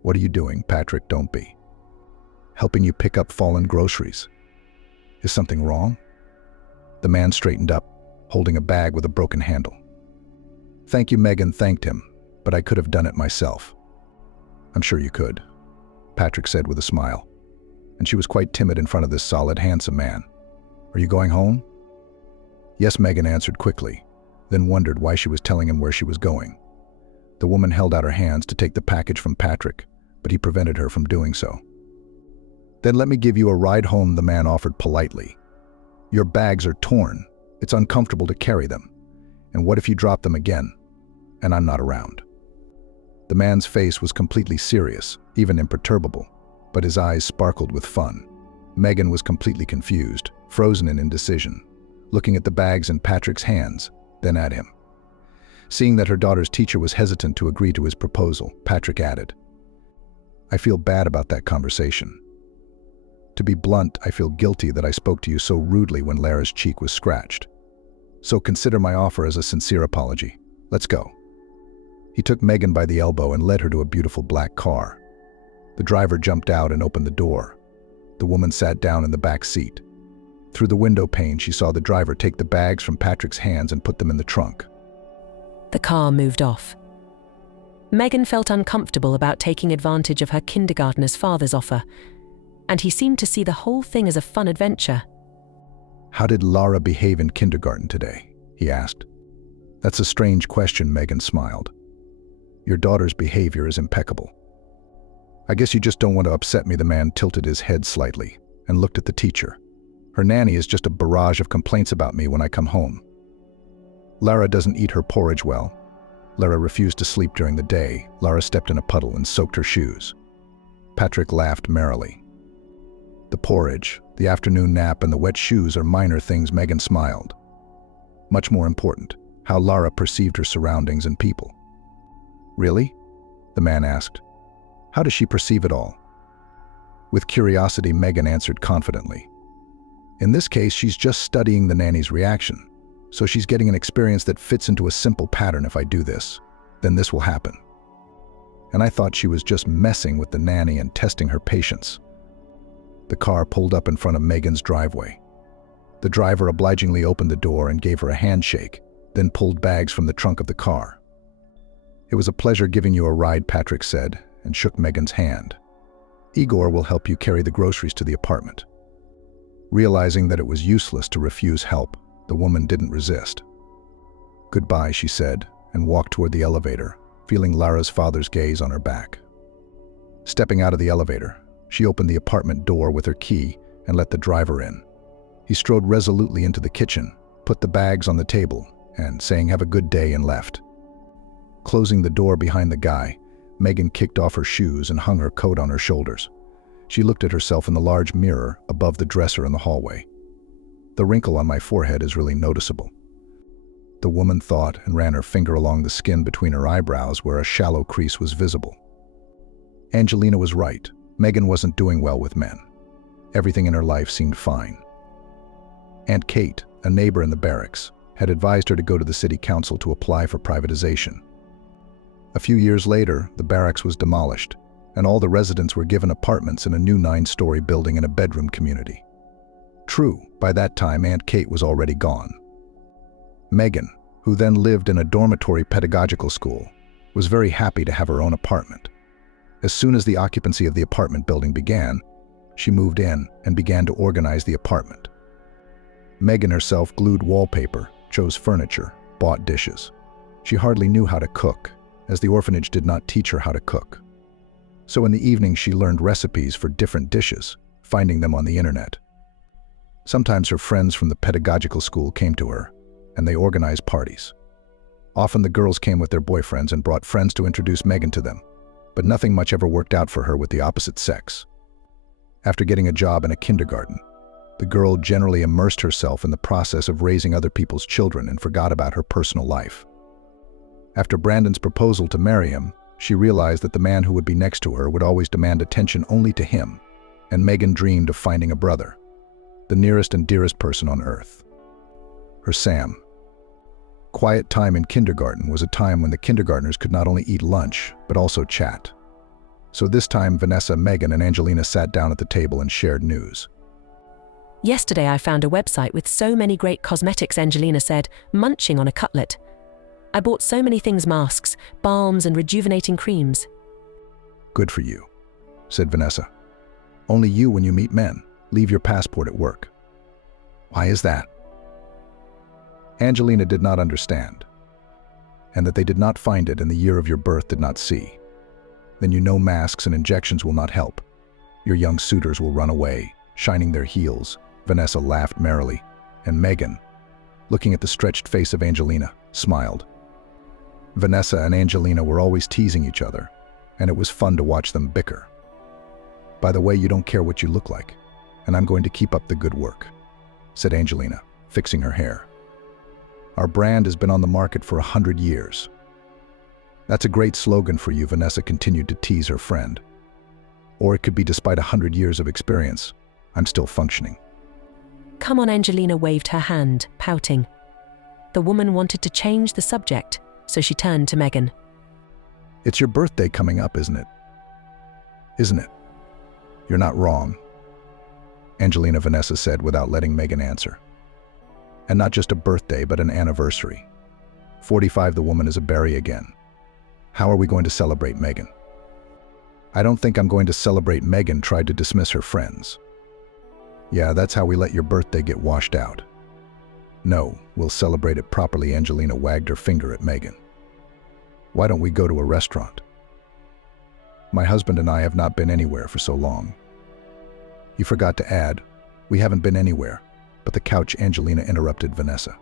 "What are you doing, Patrick? Don't be." "Helping you pick up fallen groceries." "Is something wrong?" The man straightened up, holding a bag with a broken handle. "Thank you," Megan thanked him, "but I could have done it myself." "I'm sure you could," Patrick said with a smile. And she was quite timid in front of this solid, handsome man. "Are you going home?" "Yes," Megan answered quickly, then wondered why she was telling him where she was going. The woman held out her hands to take the package from Patrick, but he prevented her from doing so. "Then let me give you a ride home," the man offered politely. "Your bags are torn. It's uncomfortable to carry them. And what if you drop them again, and I'm not around?" The man's face was completely serious, even imperturbable, but his eyes sparkled with fun. Megan was completely confused, frozen in indecision, looking at the bags in Patrick's hands, then at him. Seeing that her daughter's teacher was hesitant to agree to his proposal, Patrick added, "I feel bad about that conversation. To be blunt, I feel guilty that I spoke to you so rudely when Lara's cheek was scratched. So consider my offer as a sincere apology. Let's go." He took Megan by the elbow and led her to a beautiful black car. The driver jumped out and opened the door. The woman sat down in the back seat. Through the window pane, she saw the driver take the bags from Patrick's hands and put them in the trunk. The car moved off. Megan felt uncomfortable about taking advantage of her kindergartner's father's offer, and he seemed to see the whole thing as a fun adventure. "How did Lara behave in kindergarten today?" he asked. "That's a strange question," Megan smiled. "Your daughter's behavior is impeccable." "I guess you just don't want to upset me." The man tilted his head slightly and looked at the teacher. "Her nanny is just a barrage of complaints about me when I come home. Lara doesn't eat her porridge well. Lara refused to sleep during the day. Lara stepped in a puddle and soaked her shoes." Patrick laughed merrily. "The porridge, the afternoon nap, and the wet shoes are minor things," Megan smiled. "Much more important, how Lara perceived her surroundings and people." "Really?" the man asked. "How does she perceive it all?" With curiosity, Megan answered confidently. "In this case, she's just studying the nanny's reaction. So she's getting an experience that fits into a simple pattern. If I do this, then this will happen. And I thought she was just messing with the nanny and testing her patience." The car pulled up in front of Megan's driveway. The driver obligingly opened the door and gave her a handshake, then pulled bags from the trunk of the car. "It was a pleasure giving you a ride," Patrick said, and shook Megan's hand. "Igor will help you carry the groceries to the apartment." Realizing that it was useless to refuse help, the woman didn't resist. "Goodbye," she said, and walked toward the elevator, feeling Lara's father's gaze on her back. Stepping out of the elevator, she opened the apartment door with her key and let the driver in. He strode resolutely into the kitchen, put the bags on the table, and, saying "have a good day," and left. Closing the door behind the guy, Megan kicked off her shoes and hung her coat on her shoulders. She looked at herself in the large mirror above the dresser in the hallway. "The wrinkle on my forehead is really noticeable," the woman thought, and ran her finger along the skin between her eyebrows where a shallow crease was visible. Angelina was right. Megan wasn't doing well with men. Everything in her life seemed fine. Aunt Kate, a neighbor in the barracks, had advised her to go to the city council to apply for privatization. A few years later, the barracks was demolished, and all the residents were given apartments in a new 9-story building in a bedroom community. True, by that time Aunt Kate was already gone. Megan, who then lived in a dormitory pedagogical school, was very happy to have her own apartment. As soon as the occupancy of the apartment building began, she moved in and began to organize the apartment. Megan herself glued wallpaper, chose furniture, bought dishes. She hardly knew how to cook, as the orphanage did not teach her how to cook. So in the evening she learned recipes for different dishes, finding them on the internet. Sometimes her friends from the pedagogical school came to her, and they organized parties. Often the girls came with their boyfriends and brought friends to introduce Megan to them, but nothing much ever worked out for her with the opposite sex. After getting a job in a kindergarten, the girl generally immersed herself in the process of raising other people's children and forgot about her personal life. After Brandon's proposal to marry him, she realized that the man who would be next to her would always demand attention only to him, and Megan dreamed of finding a brother, the nearest and dearest person on earth. Her Sam. Quiet time in kindergarten was a time when the kindergartners could not only eat lunch, but also chat. So this time Vanessa, Megan, and Angelina sat down at the table and shared news. "Yesterday I found a website with so many great cosmetics," Angelina said, munching on a cutlet. "I bought so many things: masks, balms, and rejuvenating creams." "Good for you," said Vanessa. "Only you when you meet men. Leave your passport at work." "Why is that?" Angelina did not understand, and that they did not find it and the year of your birth did not see. "Then you know masks and injections will not help. Your young suitors will run away, shining their heels." Vanessa laughed merrily, and Megan, looking at the stretched face of Angelina, smiled. Vanessa and Angelina were always teasing each other, and it was fun to watch them bicker. "By the way, you don't care what you look like, and I'm going to keep up the good work," said Angelina, fixing her hair. "Our brand has been on the market for 100 years. "That's a great slogan for you," Vanessa continued to tease her friend. "Or it could be despite 100 years of experience. I'm still functioning. Come on, Angelina waved her hand, pouting. The woman wanted to change the subject, so she turned to Megan. It's your birthday coming up, isn't it? Isn't it? You're not wrong, Angelina Vanessa said without letting Megan answer. And not just a birthday, but an anniversary. 45, the woman is a berry again. How are we going to celebrate Megan? I don't think I'm going to celebrate. Megan tried to dismiss her friends. Yeah, that's how we let your birthday get washed out. No, we'll celebrate it properly. Angelina wagged her finger at Megan. Why don't we go to a restaurant? My husband and I have not been anywhere for so long. You forgot to add, we haven't been anywhere but the couch. Angelina interrupted Vanessa.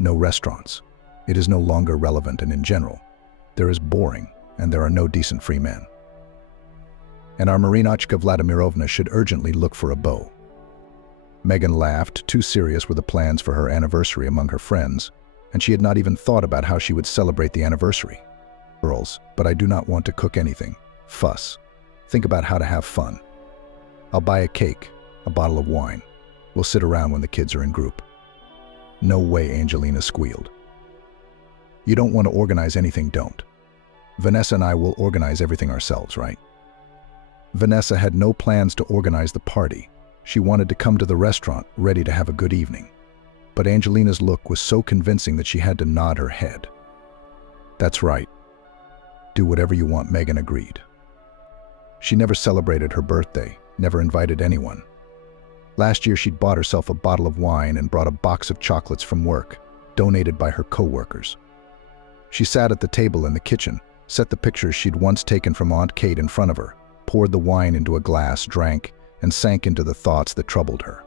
No restaurants. It is no longer relevant, and in general, there is boring and there are no decent free men. And our Marinachka Vladimirovna should urgently look for a beau. Megan laughed. Too serious were the plans for her anniversary among her friends, and she had not even thought about how she would celebrate the anniversary. Girls, but I do not want to cook anything. Fuss. Think about how to have fun. I'll buy a cake, a bottle of wine. We'll sit around when the kids are in group. No way, Angelina squealed. You don't want to organize anything, don't. Vanessa and I will organize everything ourselves, right? Vanessa had no plans to organize the party. She wanted to come to the restaurant ready to have a good evening. But Angelina's look was so convincing that she had to nod her head. That's right. Do whatever you want, Megan agreed. She never celebrated her birthday, never invited anyone. Last year she'd bought herself a bottle of wine and brought a box of chocolates from work, donated by her co-workers. She sat at the table in the kitchen, set the pictures she'd once taken from Aunt Kate in front of her, poured the wine into a glass, drank, and sank into the thoughts that troubled her.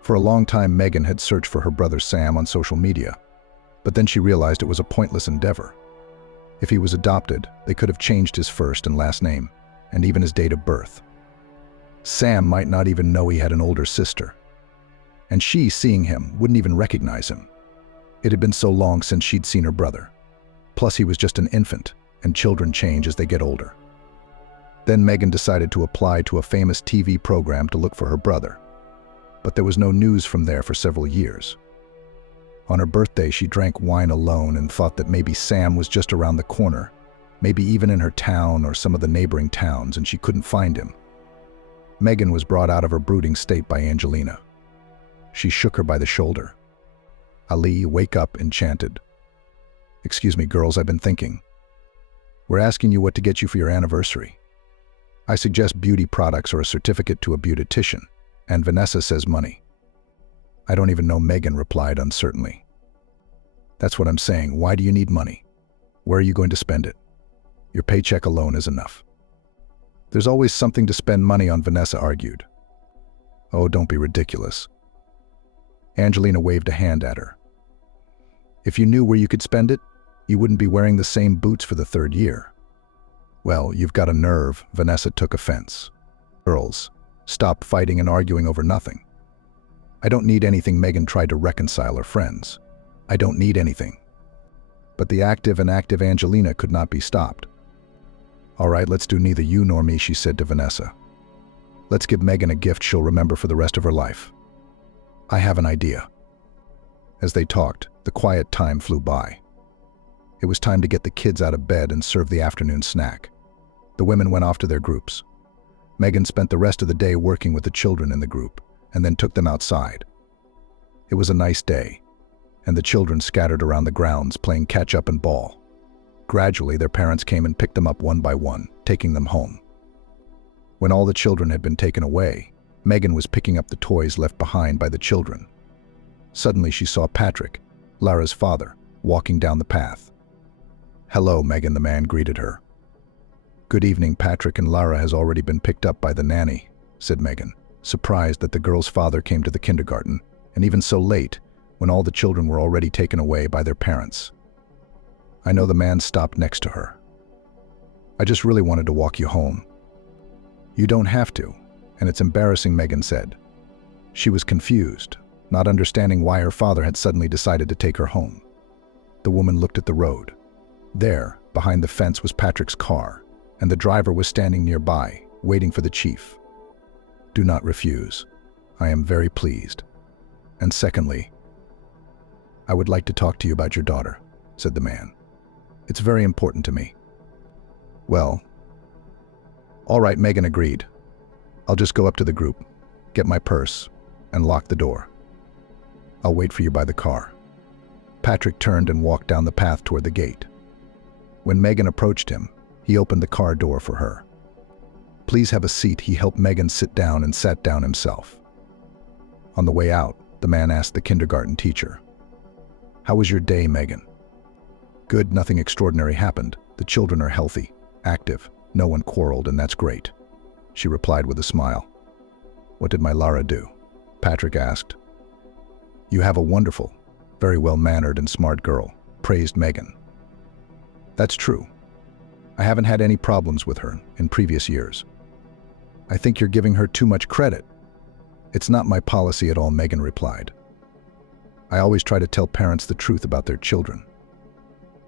For a long time, Megan had searched for her brother Sam on social media, but then she realized it was a pointless endeavor. If he was adopted, they could have changed his first and last name, and even his date of birth. Sam might not even know he had an older sister, and she, seeing him, wouldn't even recognize him. It had been so long since she'd seen her brother. Plus, he was just an infant, and children change as they get older. Then Megan decided to apply to a famous TV program to look for her brother, but there was no news from there for several years. On her birthday, she drank wine alone and thought that maybe Sam was just around the corner, maybe even in her town or some of the neighboring towns, and she couldn't find him. Megan was brought out of her brooding state by Angelina. She shook her by the shoulder. Ali, wake up, enchanted. Excuse me, girls, I've been thinking. We're asking you what to get you for your anniversary. I suggest beauty products or a certificate to a beautician, and Vanessa says money. I don't even know, Megan replied uncertainly. That's what I'm saying. Why do you need money? Where are you going to spend it? Your paycheck alone is enough. There's always something to spend money on, Vanessa argued. Oh, don't be ridiculous. Angelina waved a hand at her. If you knew where you could spend it, you wouldn't be wearing the same boots for the third year. Well, you've got a nerve, Vanessa took offense. Girls, stop fighting and arguing over nothing. I don't need anything. Megan tried to reconcile her friends. I don't need anything. But the active and active Angelina could not be stopped. All right, let's do neither you nor me, she said to Vanessa. Let's give Megan a gift she'll remember for the rest of her life. I have an idea. As they talked, the quiet time flew by. It was time to get the kids out of bed and serve the afternoon snack. The women went off to their groups. Megan spent the rest of the day working with the children in the group, and then took them outside. It was a nice day, and the children scattered around the grounds playing catch-up and ball. Gradually, their parents came and picked them up one by one, taking them home. When all the children had been taken away, Megan was picking up the toys left behind by the children. Suddenly, she saw Patrick, Lara's father, walking down the path. Hello, Megan, the man greeted her. Good evening, Patrick, and Lara has already been picked up by the nanny, said Megan, surprised that the girl's father came to the kindergarten, and even so late, when all the children were already taken away by their parents. I know. The man stopped next to her. I just really wanted to walk you home. You don't have to, and it's embarrassing, Megan said. She was confused, not understanding why her father had suddenly decided to take her home. The woman looked at the road. There, behind the fence, was Patrick's car, and the driver was standing nearby, waiting for the chief. Do not refuse. I am very pleased. And secondly, I would like to talk to you about your daughter, said the man. It's very important to me. Well, all right, Megan agreed. I'll just go up to the group, get my purse, and lock the door. I'll wait for you by the car. Patrick turned and walked down the path toward the gate. When Megan approached him, he opened the car door for her. Please have a seat. He helped Megan sit down and sat down himself. On the way out, the man asked the kindergarten teacher, "How was your day, Megan?" "Good, nothing extraordinary happened. The children are healthy, active, no one quarreled, and that's great," she replied with a smile. "What did my Lara do?" Patrick asked. "You have a wonderful, very well-mannered and smart girl," praised Megan. "That's true. I haven't had any problems with her in previous years." "I think you're giving her too much credit." "It's not my policy at all," Megan replied. "I always try to tell parents the truth about their children,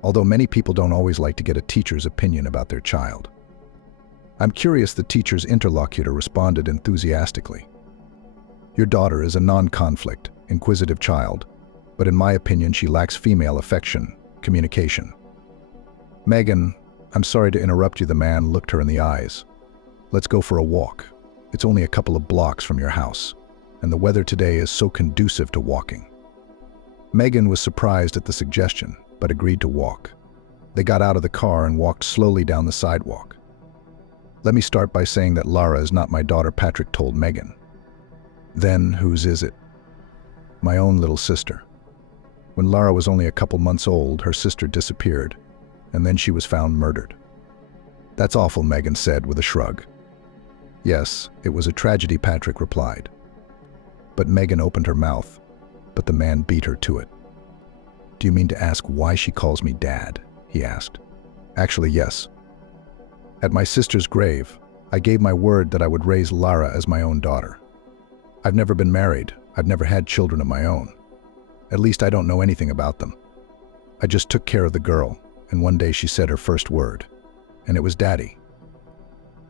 although many people don't always like to get a teacher's opinion about their child." "I'm curious," the teacher's interlocutor responded enthusiastically. "Your daughter is a non-conflict, inquisitive child, but in my opinion she lacks female affection, communication." "Megan, I'm sorry to interrupt you," the man looked her in the eyes. "Let's go for a walk. It's only a couple of blocks from your house, and the weather today is so conducive to walking." Megan was surprised at the suggestion, but agreed to walk. They got out of the car and walked slowly down the sidewalk. "Let me start by saying that Lara is not my daughter," Patrick told Megan. "Then whose is it?" "My own little sister. When Lara was only a couple months old, her sister disappeared, and then she was found murdered." "That's awful," Megan said with a shrug. "Yes, it was a tragedy," Patrick replied. But Megan opened her mouth, but the man beat her to it. "Do you mean to ask why she calls me Dad?" he asked. "Actually, yes. At my sister's grave, I gave my word that I would raise Lara as my own daughter. I've never been married. I've never had children of my own. At least I don't know anything about them. I just took care of the girl, and one day she said her first word, and it was Daddy.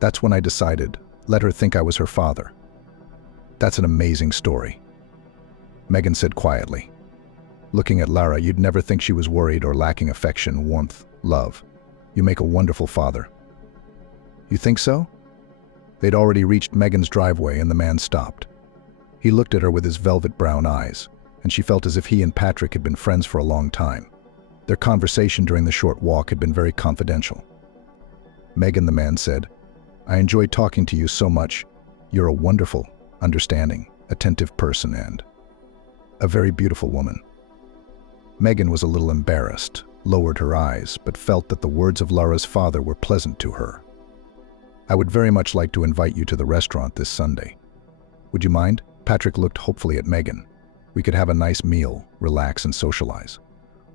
That's when I decided, let her think I was her father." "That's an amazing story," Megan said quietly. "Looking at Lara, you'd never think she was worried or lacking affection, warmth, love. You make a wonderful father." "You think so?" They'd already reached Megan's driveway and the man stopped. He looked at her with his velvet brown eyes, and she felt as if he and Patrick had been friends for a long time. Their conversation during the short walk had been very confidential. "Megan," the man said, "I enjoyed talking to you so much. You're a wonderful, understanding, attentive person and a very beautiful woman." Megan was a little embarrassed, lowered her eyes, but felt that the words of Lara's father were pleasant to her. "I would very much like to invite you to the restaurant this Sunday. Would you mind?" Patrick looked hopefully at Megan. "We could have a nice meal, relax and socialize.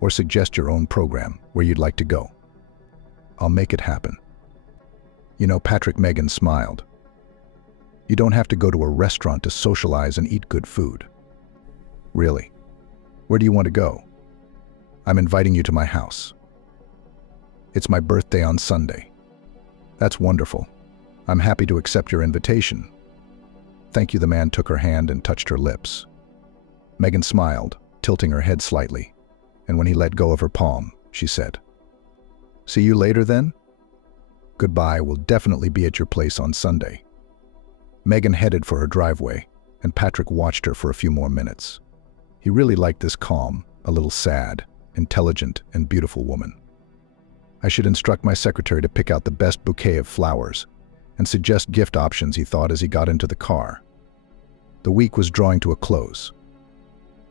Or suggest your own program where you'd like to go." "I'll make it happen." "You know, Patrick," Megan smiled, "you don't have to go to a restaurant to socialize and eat good food." "Really? Where do you want to go?" "I'm inviting you to my house. It's my birthday on Sunday." "That's wonderful. I'm happy to accept your invitation." "Thank you." The man took her hand and touched her lips. Megan smiled, tilting her head slightly, and when he let go of her palm, she said, "See you later then?" "Goodbye, we'll definitely be at your place on Sunday." Megan headed for her driveway, and Patrick watched her for a few more minutes. He really liked this calm, a little sad, intelligent, and beautiful woman. "I should instruct my secretary to pick out the best bouquet of flowers and suggest gift options," he thought as he got into the car. The week was drawing to a close.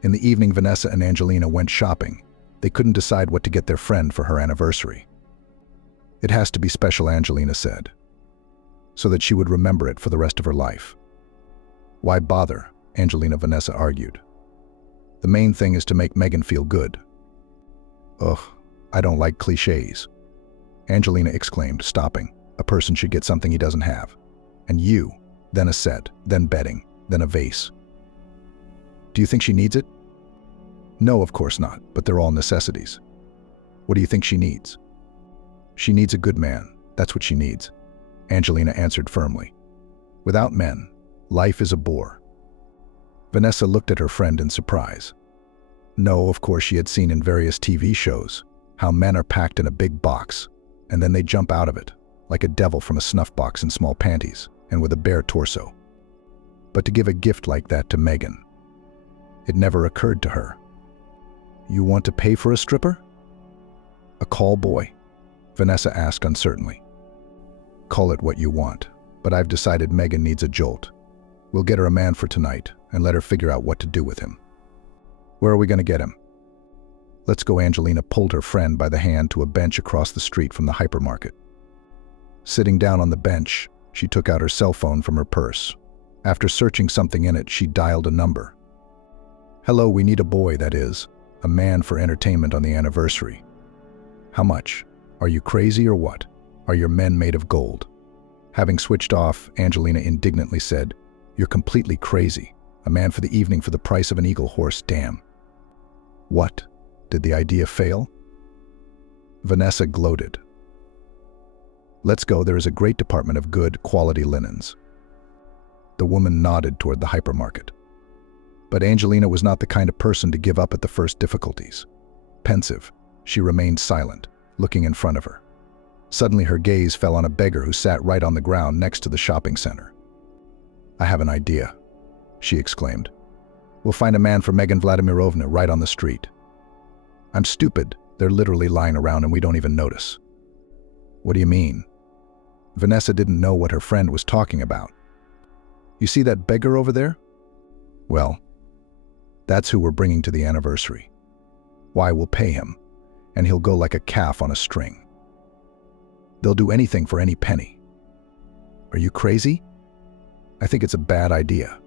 In the evening, Vanessa and Angelina went shopping. They couldn't decide what to get their friend for her anniversary. "It has to be special," Angelina said, "so that she would remember it for the rest of her life." "Why bother?" Vanessa argued. "The main thing is to make Megan feel good." "Ugh, I don't like cliches," Angelina exclaimed, stopping. "A person should get something he doesn't have. And you, then a set, then bedding, then a vase. Do you think she needs it?" "No, of course not, but they're all necessities." "What do you think she needs?" "She needs a good man. That's what she needs," Angelina answered firmly. "Without men, Life is a bore. Vanessa looked at her friend in surprise. No, of course she had seen in various TV shows how men are packed in a big box, and then they jump out of it, like a devil from a snuff box in small panties and with a bare torso. But to give a gift like that to Megan, it never occurred to her. You want to pay for a stripper? A call boy? Vanessa asked uncertainly. Call it what you want, but I've decided Megan needs a jolt. We'll get her a man for tonight and let her figure out what to do with him. Where are we going to get him? Let's go. Angelina pulled her friend by the hand to a bench across the street from the hypermarket. Sitting down on the bench, she took out her cell phone from her purse. After searching something in it, she dialed a number. Hello, we need a boy, that is, a man for entertainment on the anniversary. How much? Are you crazy or what? Are your men made of gold? Having switched off, Angelina indignantly said, You're completely crazy. A man for the evening for the price of an eagle horse, damn. What? Did the idea fail? Vanessa gloated. Let's go, there is a great department of good, quality linens. The woman nodded toward the hypermarket. But Angelina was not the kind of person to give up at the first difficulties. Pensive, she remained silent, looking in front of her. Suddenly her gaze fell on a beggar who sat right on the ground next to the shopping center. I have an idea, she exclaimed. We'll find a man for Megan Vladimirovna right on the street. I'm stupid, they're literally lying around and we don't even notice. What do you mean? Vanessa didn't know what her friend was talking about. You see that beggar over there? Well, that's who we're bringing to the anniversary. Why, we'll pay him, and he'll go like a calf on a string. They'll do anything for any penny. Are you crazy? I think it's a bad idea,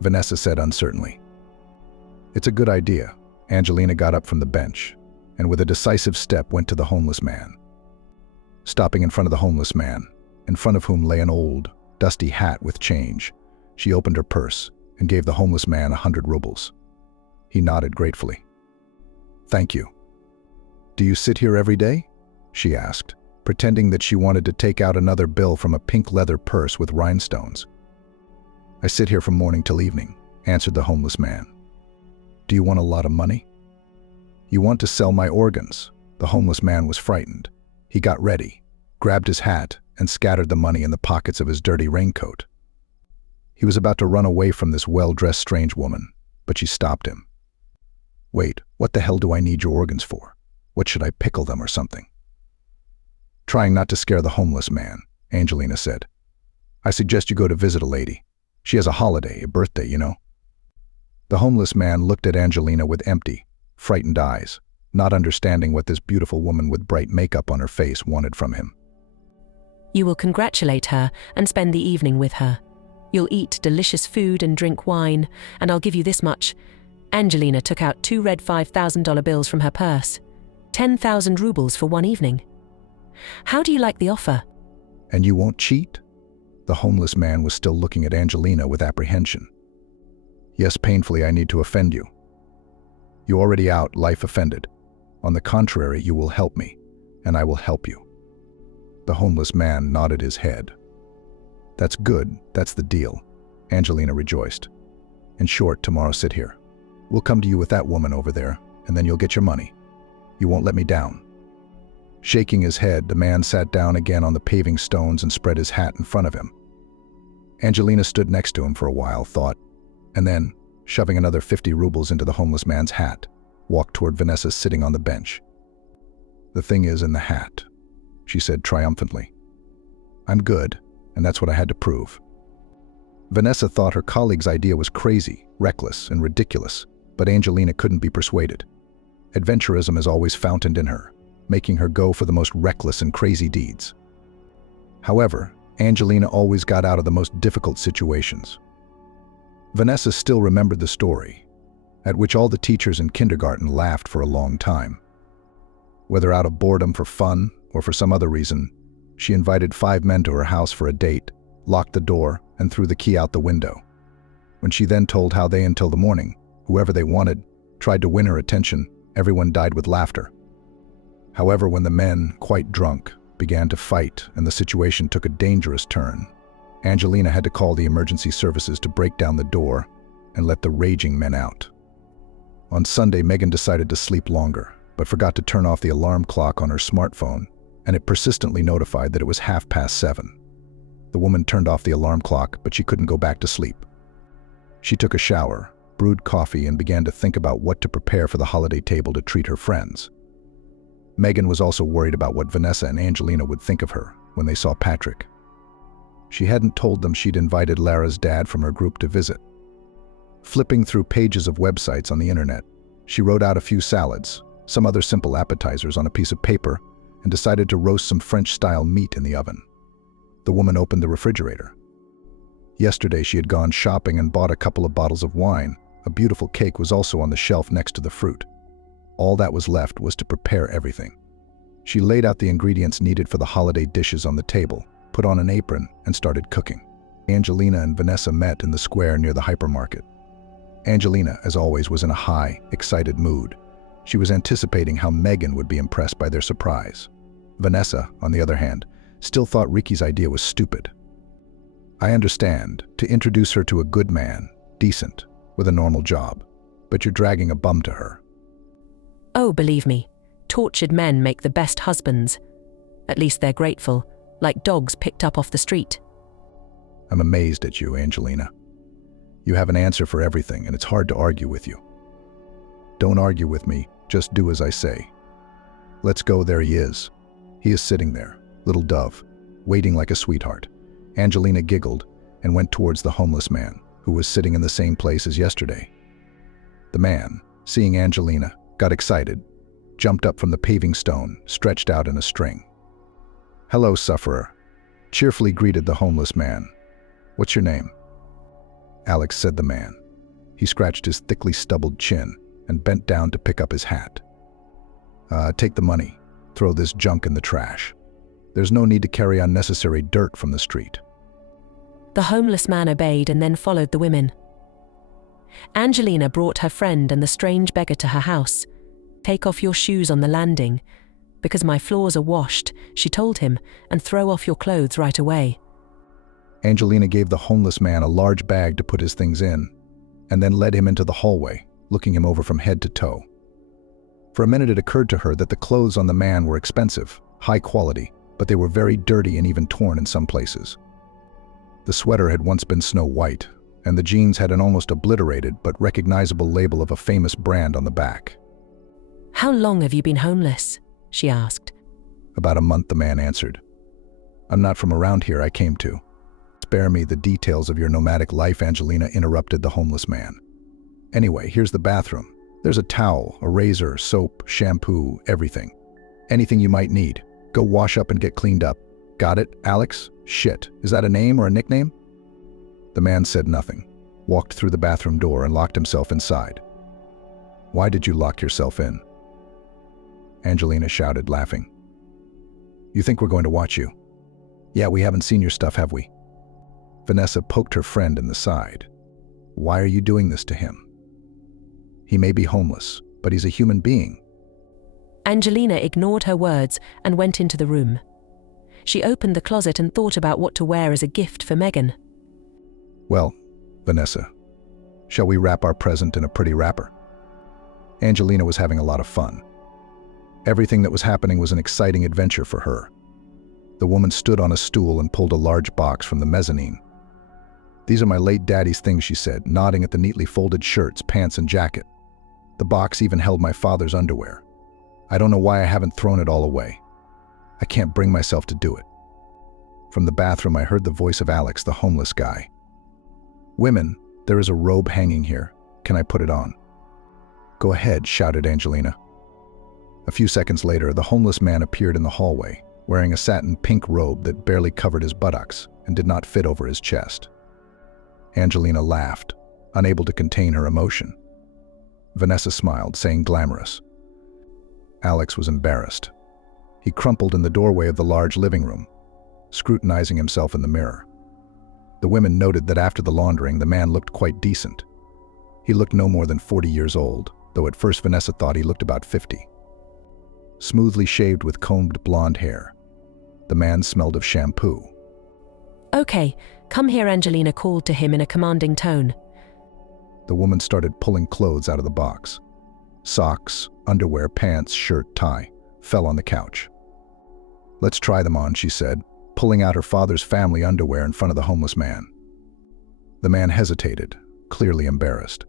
Vanessa said uncertainly. It's a good idea. Angelina got up from the bench, and with a decisive step went to the homeless man. Stopping in front of the homeless man, in front of whom lay an old, dusty hat with change, she opened her purse and gave the homeless man 100 rubles. He nodded gratefully. Thank you. Do you sit here every day? She asked, pretending that she wanted to take out another bill from a pink leather purse with rhinestones. I sit here from morning till evening, answered the homeless man. Do you want a lot of money? You want to sell my organs? The homeless man was frightened. He got ready, grabbed his hat, and scattered the money in the pockets of his dirty raincoat. He was about to run away from this well-dressed strange woman, but she stopped him. Wait, what the hell do I need your organs for? What, should I pickle them or something? Trying not to scare the homeless man, Angelina said. I suggest you go to visit a lady. She has a holiday, a birthday, you know. The homeless man looked at Angelina with empty, frightened eyes, not understanding what this beautiful woman with bright makeup on her face wanted from him. You will congratulate her and spend the evening with her. You'll eat delicious food and drink wine, and I'll give you this much. Angelina took out 2 red $5,000 bills from her purse. 10,000 rubles for one evening. How do you like the offer? And you won't cheat? The homeless man was still looking at Angelina with apprehension. Yes, painfully, I need to offend you. You already out, life offended. On the contrary, you will help me, and I will help you. The homeless man nodded his head. That's good, that's the deal, Angelina rejoiced. In short, tomorrow sit here. We'll come to you with that woman over there, and then you'll get your money. You won't let me down. Shaking his head, the man sat down again on the paving stones and spread his hat in front of him. Angelina stood next to him for a while, thought, and then, shoving another 50 rubles into the homeless man's hat, walked toward Vanessa sitting on the bench. The thing is in the hat, she said triumphantly. I'm good, and that's what I had to prove. Vanessa thought her colleague's idea was crazy, reckless, and ridiculous, but Angelina couldn't be persuaded. Adventurism is always fountained in her, making her go for the most reckless and crazy deeds. However, Angelina always got out of the most difficult situations. Vanessa still remembered the story, at which all the teachers in kindergarten laughed for a long time. Whether out of boredom for fun or for some other reason, she invited 5 men to her house for a date, locked the door, and threw the key out the window. When she then told how they, until the morning, whoever they wanted, tried to win her attention, everyone died with laughter. However, when the men, quite drunk, began to fight and the situation took a dangerous turn, Angelina had to call the emergency services to break down the door and let the raging men out. On Sunday, Megan decided to sleep longer, but forgot to turn off the alarm clock on her smartphone, and it persistently notified that it was 7:30. The woman turned off the alarm clock, but she couldn't go back to sleep. She took a shower, brewed coffee, and began to think about what to prepare for the holiday table to treat her friends. Megan was also worried about what Vanessa and Angelina would think of her when they saw Patrick. She hadn't told them she'd invited Lara's dad from her group to visit. Flipping through pages of websites on the internet, she wrote out a few salads, some other simple appetizers on a piece of paper, and decided to roast some French-style meat in the oven. The woman opened the refrigerator. Yesterday she had gone shopping and bought a couple of bottles of wine. A beautiful cake was also on the shelf next to the fruit. All that was left was to prepare everything. She laid out the ingredients needed for the holiday dishes on the table, put on an apron, and started cooking. Angelina and Vanessa met in the square near the hypermarket. Angelina, as always, was in a high, excited mood. She was anticipating how Megan would be impressed by their surprise. Vanessa, on the other hand, still thought Ricky's idea was stupid. I understand, to introduce her to a good man, decent, with a normal job, but you're dragging a bum to her. Oh, believe me, tortured men make the best husbands. At least they're grateful, like dogs picked up off the street. I'm amazed at you, Angelina. You have an answer for everything, and it's hard to argue with you. Don't argue with me, just do as I say. Let's go, there he is. He is sitting there, little dove, waiting like a sweetheart. Angelina giggled and went towards the homeless man, who was sitting in the same place as yesterday. The man, seeing Angelina, got excited, jumped up from the paving stone, stretched out in a string. "Hello, sufferer," cheerfully greeted the homeless man. "What's your name?" "Alex," said the man. He scratched his thickly stubbled chin and bent down to pick up his hat. Take the money. Throw this junk in the trash. There's no need to carry unnecessary dirt from the street." The homeless man obeyed and then followed the women. Angelina brought her friend and the strange beggar to her house. "Take off your shoes on the landing, because my floors are washed," she told him, "and throw off your clothes right away." Angelina gave the homeless man a large bag to put his things in, and then led him into the hallway, looking him over from head to toe. For a minute it occurred to her that the clothes on the man were expensive, high quality, but they were very dirty and even torn in some places. The sweater had once been snow white, and the jeans had an almost obliterated but recognizable label of a famous brand on the back. "How long have you been homeless?" she asked. "About a month," the man answered. "I'm not from around here, I came to." "Spare me the details of your nomadic life," Angelina interrupted the homeless man. "Anyway, here's the bathroom. There's a towel, a razor, soap, shampoo, everything. Anything you might need. Go wash up and get cleaned up. Got it, Alex? Shit, is that a name or a nickname?" The man said nothing, walked through the bathroom door and locked himself inside. "Why did you lock yourself in?" Angelina shouted, laughing. "You think we're going to watch you? Yeah, we haven't seen your stuff, have we?" Vanessa poked her friend in the side. "Why are you doing this to him? He may be homeless, but he's a human being." Angelina ignored her words and went into the room. She opened the closet and thought about what to wear as a gift for Megan. "Well, Vanessa, shall we wrap our present in a pretty wrapper?" Angelina was having a lot of fun. Everything that was happening was an exciting adventure for her. The woman stood on a stool and pulled a large box from the mezzanine. "These are my late daddy's things," she said, nodding at the neatly folded shirts, pants, and jacket. The box even held my father's underwear. I don't know why I haven't thrown it all away. I can't bring myself to do it. From the bathroom, I heard the voice of Alex, the homeless guy. "Women, there is a robe hanging here. Can I put it on?" "Go ahead," shouted Angelina. A few seconds later, the homeless man appeared in the hallway, wearing a satin pink robe that barely covered his buttocks and did not fit over his chest. Angelina laughed, unable to contain her emotion. Vanessa smiled, saying glamorous. Alex was embarrassed. He crumpled in the doorway of the large living room, scrutinizing himself in the mirror. The women noted that after the laundering, the man looked quite decent. He looked no more than 40 years old, though at first Vanessa thought he looked about 50. Smoothly shaved with combed blonde hair, the man smelled of shampoo. Okay, come here, Angelina called to him in a commanding tone. The woman started pulling clothes out of the box. Socks, underwear, pants, shirt, tie, fell on the couch. "Let's try them on," she said, pulling out her father's family underwear in front of the homeless man. The man hesitated, clearly embarrassed.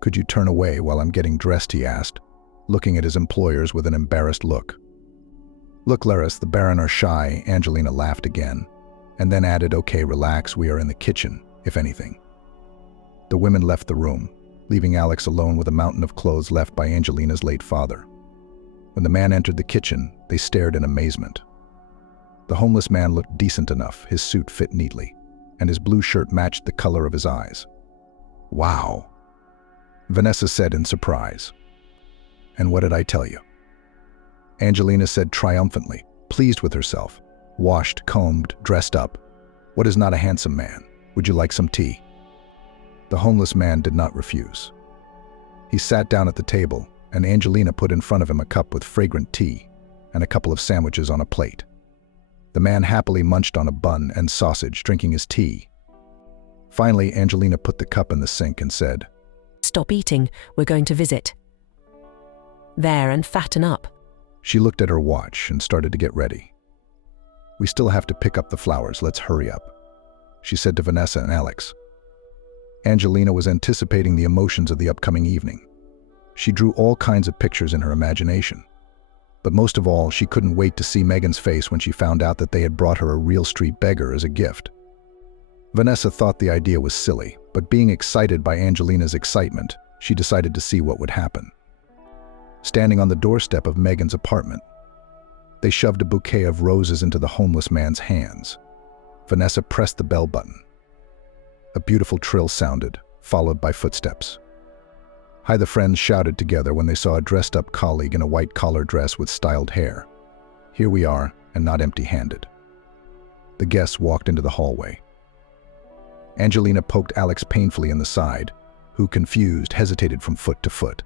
"Could you turn away while I'm getting dressed?" he asked, looking at his employers with an embarrassed look. "Look, Laris, the Baron are shy," Angelina laughed again, and then added, "Okay, relax, we are in the kitchen, if anything." The women left the room, leaving Alex alone with a mountain of clothes left by Angelina's late father. When the man entered the kitchen, they stared in amazement. The homeless man looked decent enough, his suit fit neatly, and his blue shirt matched the color of his eyes. "Wow," Vanessa said in surprise. "And what did I tell you?" Angelina said triumphantly, pleased with herself. "Washed, combed, dressed up. What is not a handsome man? Would you like some tea?" The homeless man did not refuse. He sat down at the table, and Angelina put in front of him a cup with fragrant tea and a couple of sandwiches on a plate. The man happily munched on a bun and sausage, drinking his tea. Finally, Angelina put the cup in the sink and said, "Stop eating, we're going to visit. There, and fatten up." She looked at her watch and started to get ready. "We still have to pick up the flowers, let's hurry up," she said to Vanessa and Alex. Angelina was anticipating the emotions of the upcoming evening. She drew all kinds of pictures in her imagination. But most of all, she couldn't wait to see Megan's face when she found out that they had brought her a real street beggar as a gift. Vanessa thought the idea was silly, but being excited by Angelina's excitement, she decided to see what would happen. Standing on the doorstep of Megan's apartment, they shoved a bouquet of roses into the homeless man's hands. Vanessa pressed the bell button. A beautiful trill sounded, followed by footsteps. Hi, the friends shouted together when they saw a dressed-up colleague in a white collar dress with styled hair. Here we are, and not empty-handed. The guests walked into the hallway. Angelina poked Alex painfully in the side, who, confused, hesitated from foot to foot.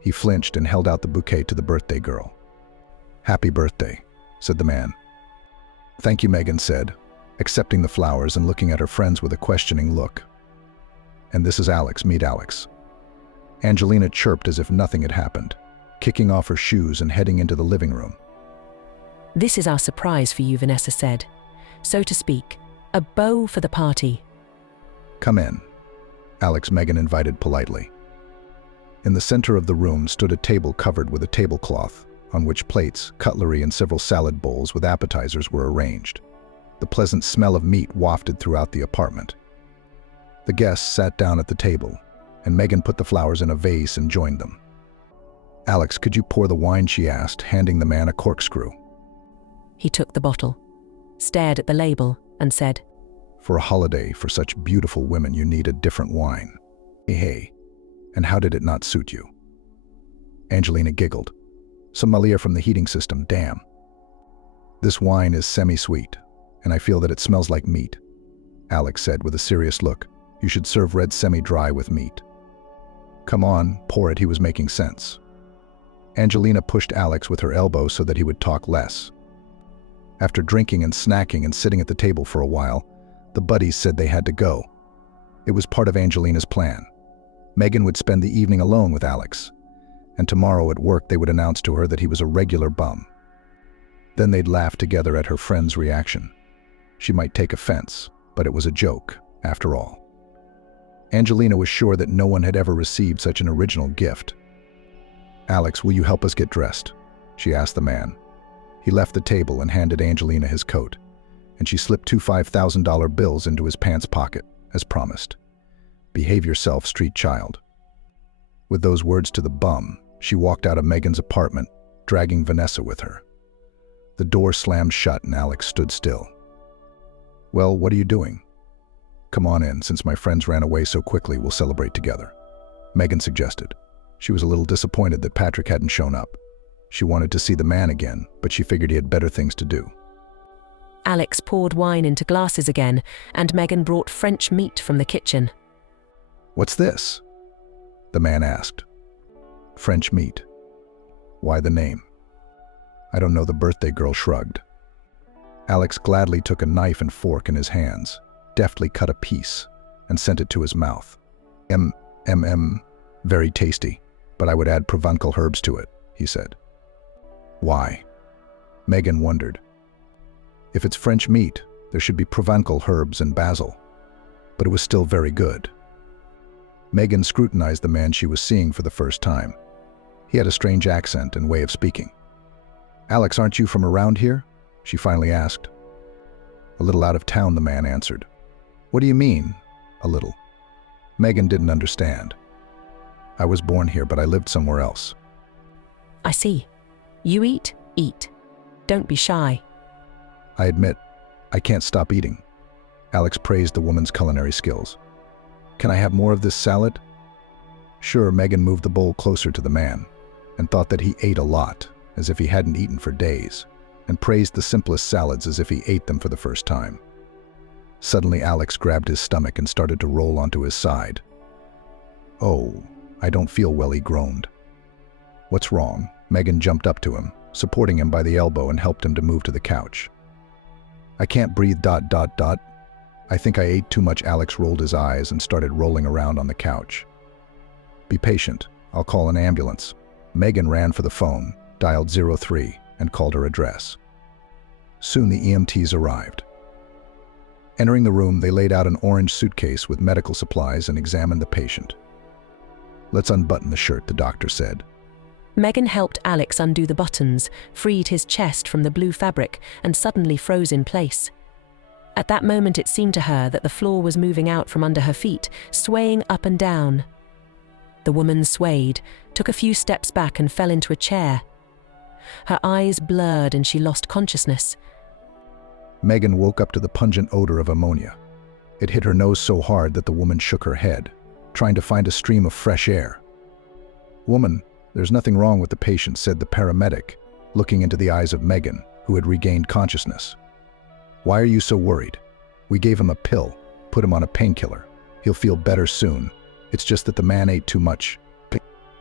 He flinched and held out the bouquet to the birthday girl. "Happy birthday," said the man. "Thank you," Megan said, accepting the flowers and looking at her friends with a questioning look. "And this is Alex, meet Alex." Angelina chirped as if nothing had happened, kicking off her shoes and heading into the living room. "This is our surprise for you," Vanessa said. "So to speak, a beau for the party." "Come in," Alex Megan invited politely. In the center of the room stood a table covered with a tablecloth, on which plates, cutlery, and several salad bowls with appetizers were arranged. The pleasant smell of meat wafted throughout the apartment. The guests sat down at the table, and Megan put the flowers in a vase and joined them. "Alex, could you pour the wine?" she asked, handing the man a corkscrew. He took the bottle, stared at the label, and said, "For a holiday for such beautiful women, you need a different wine." "Hey, and how did it not suit you?" Angelina giggled. "Sommelier from the heating system, damn." "This wine is semi-sweet, and I feel that it smells like meat," Alex said with a serious look. "You should serve red semi-dry with meat." "Come on, pour it," he was making sense. Angelina pushed Alex with her elbow so that he would talk less. After drinking and snacking and sitting at the table for a while, the buddies said they had to go. It was part of Angelina's plan. Megan would spend the evening alone with Alex, and tomorrow at work they would announce to her that he was a regular bum. Then they'd laugh together at her friend's reaction. She might take offense, but it was a joke, after all. Angelina was sure that no one had ever received such an original gift. "Alex, will you help us get dressed?" she asked the man. He left the table and handed Angelina his coat, and she slipped 2 $5,000 bills into his pants pocket, as promised. "Behave yourself, street child." With those words to the bum, she walked out of Megan's apartment, dragging Vanessa with her. The door slammed shut and Alex stood still. "Well, what are you doing?" "Come on in, since my friends ran away so quickly, we'll celebrate together," Megan suggested. She was a little disappointed that Patrick hadn't shown up. She wanted to see the man again, but she figured he had better things to do. Alex poured wine into glasses again, and Megan brought French meat from the kitchen. "What's this?" the man asked. "French meat. Why the name?" "I don't know," the birthday girl shrugged. Alex gladly took a knife and fork in his hands, deftly cut a piece, and sent it to his mouth. Very tasty, but I would add Provençal herbs to it, he said. Why? Megan wondered. If it's French meat, there should be Provençal herbs and basil. But it was still very good. Megan scrutinized the man she was seeing for the first time. He had a strange accent and way of speaking. Alex, aren't you from around here? She finally asked. A little out of town, the man answered. What do you mean, a little? Megan didn't understand. I was born here, but I lived somewhere else. I see. You eat, eat. Don't be shy. I admit, I can't stop eating. Alex praised the woman's culinary skills. Can I have more of this salad? Sure, Megan moved the bowl closer to the man and thought that he ate a lot, as if he hadn't eaten for days, and praised the simplest salads as if he ate them for the first time. Suddenly, Alex grabbed his stomach and started to roll onto his side. Oh, I don't feel well, he groaned. What's wrong? Megan jumped up to him, supporting him by the elbow, and helped him to move to the couch. I can't breathe, ... I think I ate too much. Alex rolled his eyes and started rolling around on the couch. Be patient. I'll call an ambulance. Megan ran for the phone, dialed 03, and called her address. Soon the EMTs arrived. Entering the room, they laid out an orange suitcase with medical supplies and examined the patient. Let's unbutton the shirt, the doctor said. Megan helped Alex undo the buttons, freed his chest from the blue fabric, and suddenly froze in place. At that moment, it seemed to her that the floor was moving out from under her feet, swaying up and down. The woman swayed, took a few steps back, and fell into a chair. Her eyes blurred and she lost consciousness. Megan woke up to the pungent odor of ammonia. It hit her nose so hard that the woman shook her head, trying to find a stream of fresh air. Woman, there's nothing wrong with the patient, said the paramedic, looking into the eyes of Megan, who had regained consciousness. Why are you so worried? We gave him a pill, put him on a painkiller. He'll feel better soon. It's just that the man ate too much.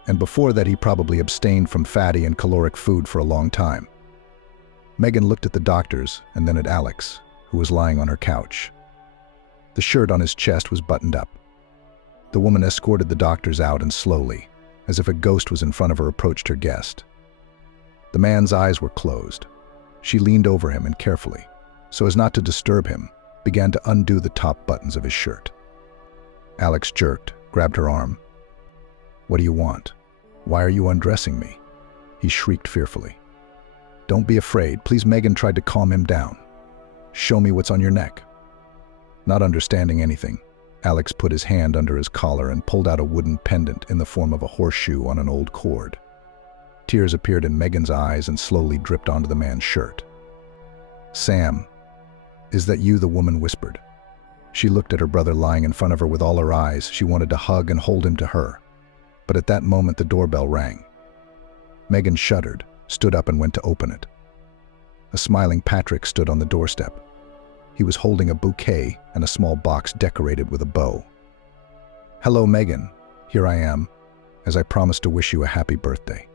And before that, he probably abstained from fatty and caloric food for a long time. Megan looked at the doctors and then at Alex, who was lying on her couch. The shirt on his chest was buttoned up. The woman escorted the doctors out and slowly, as if a ghost was in front of her, approached her guest. The man's eyes were closed. She leaned over him and carefully, so as not to disturb him, began to undo the top buttons of his shirt. Alex jerked, grabbed her arm. What do you want? Why are you undressing me? He shrieked fearfully. Don't be afraid, please. Megan tried to calm him down. Show me what's on your neck. Not understanding anything, Alex put his hand under his collar and pulled out a wooden pendant in the form of a horseshoe on an old cord. Tears appeared in Megan's eyes and slowly dripped onto the man's shirt. Sam, is that you? The woman whispered. She looked at her brother lying in front of her with all her eyes. She wanted to hug and hold him to her. But at that moment, the doorbell rang. Megan shuddered, stood up and went to open it. A smiling Patrick stood on the doorstep. He was holding a bouquet and a small box decorated with a bow. Hello, Megan. Here I am, as I promised to wish you a happy birthday.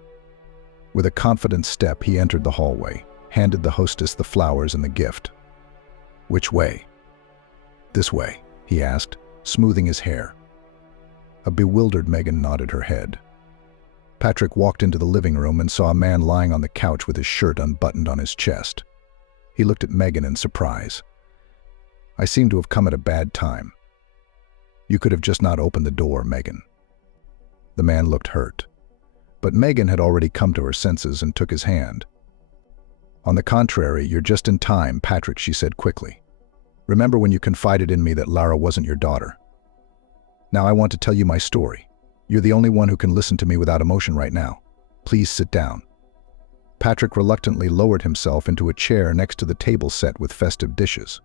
With a confident step, he entered the hallway, handed the hostess the flowers and the gift. Which way? This way, he asked, smoothing his hair. A bewildered Megan nodded her head. Patrick walked into the living room and saw a man lying on the couch with his shirt unbuttoned on his chest. He looked at Megan in surprise. I seem to have come at a bad time. You could have just not opened the door, Megan. The man looked hurt. But Megan had already come to her senses and took his hand. On the contrary, you're just in time, Patrick, she said quickly. Remember when you confided in me that Lara wasn't your daughter? Now I want to tell you my story. You're the only one who can listen to me without emotion right now. Please sit down. Patrick reluctantly lowered himself into a chair next to the table set with festive dishes.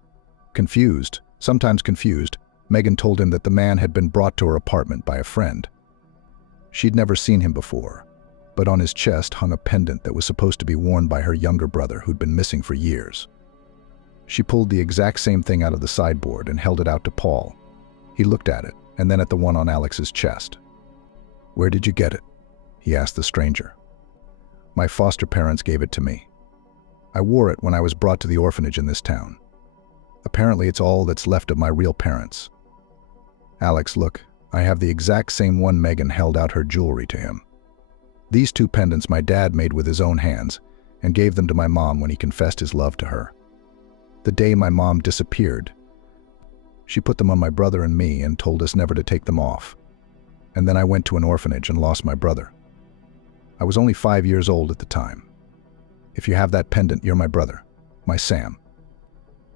Confused, sometimes confused, Megan told him that the man had been brought to her apartment by a friend. She'd never seen him before, but on his chest hung a pendant that was supposed to be worn by her younger brother who'd been missing for years. She pulled the exact same thing out of the sideboard and held it out to Paul. He looked at it, and then at the one on Alex's chest. Where did you get it? He asked the stranger. My foster parents gave it to me. I wore it when I was brought to the orphanage in this town. Apparently it's all that's left of my real parents. Alex, look, I have the exact same one. Megan held out her jewelry to him. These two pendants my dad made with his own hands and gave them to my mom when he confessed his love to her. The day my mom disappeared, she put them on my brother and me and told us never to take them off. And then I went to an orphanage and lost my brother. I was only 5 years old at the time. If you have that pendant, you're my brother, my Sam.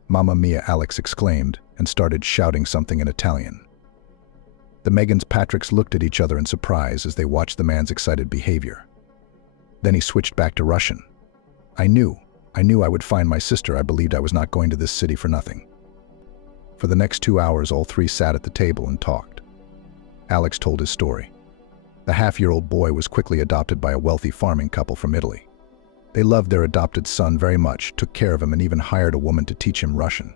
Mamma mia, Alex exclaimed and started shouting something in Italian. The Megans Patricks looked at each other in surprise as they watched the man's excited behavior. Then he switched back to Russian. I knew I would find my sister. I believed I was not going to this city for nothing. For the next 2 hours, all three sat at the table and talked. Alex told his story. The half-year-old boy was quickly adopted by a wealthy farming couple from Italy. They loved their adopted son very much, took care of him, and even hired a woman to teach him Russian.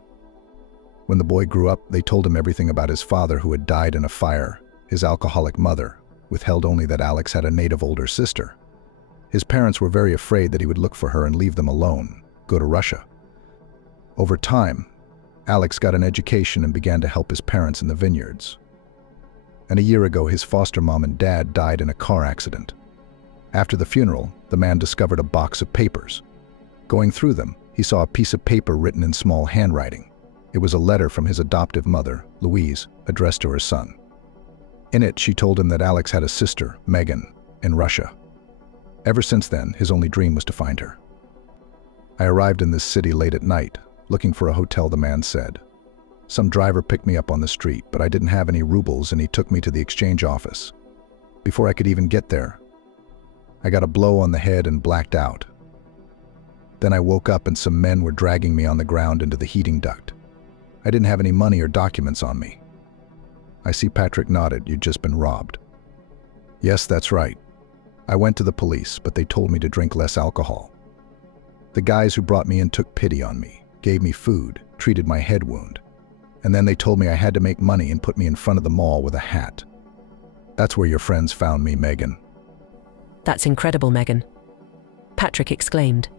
When the boy grew up, they told him everything about his father who had died in a fire, his alcoholic mother, withheld only that Alex had a native older sister. His parents were very afraid that he would look for her and leave them alone, go to Russia. Over time, Alex got an education and began to help his parents in the vineyards. And a year ago, his foster mom and dad died in a car accident. After the funeral, the man discovered a box of papers. Going through them, he saw a piece of paper written in small handwriting. It was a letter from his adoptive mother, Louise, addressed to her son. In it, she told him that Alex had a sister, Megan, in Russia. Ever since then, his only dream was to find her. I arrived in this city late at night, looking for a hotel, the man said. Some driver picked me up on the street, but I didn't have any rubles and he took me to the exchange office. Before I could even get there, I got a blow on the head and blacked out. Then I woke up and some men were dragging me on the ground into the heating duct. I didn't have any money or documents on me. I see Patrick nodded. You'd just been robbed. Yes, that's right. I went to the police, but they told me to drink less alcohol. The guys who brought me in took pity on me, gave me food, treated my head wound. And then they told me I had to make money and put me in front of the mall with a hat. That's where your friends found me, Megan. That's incredible, Megan. Patrick exclaimed.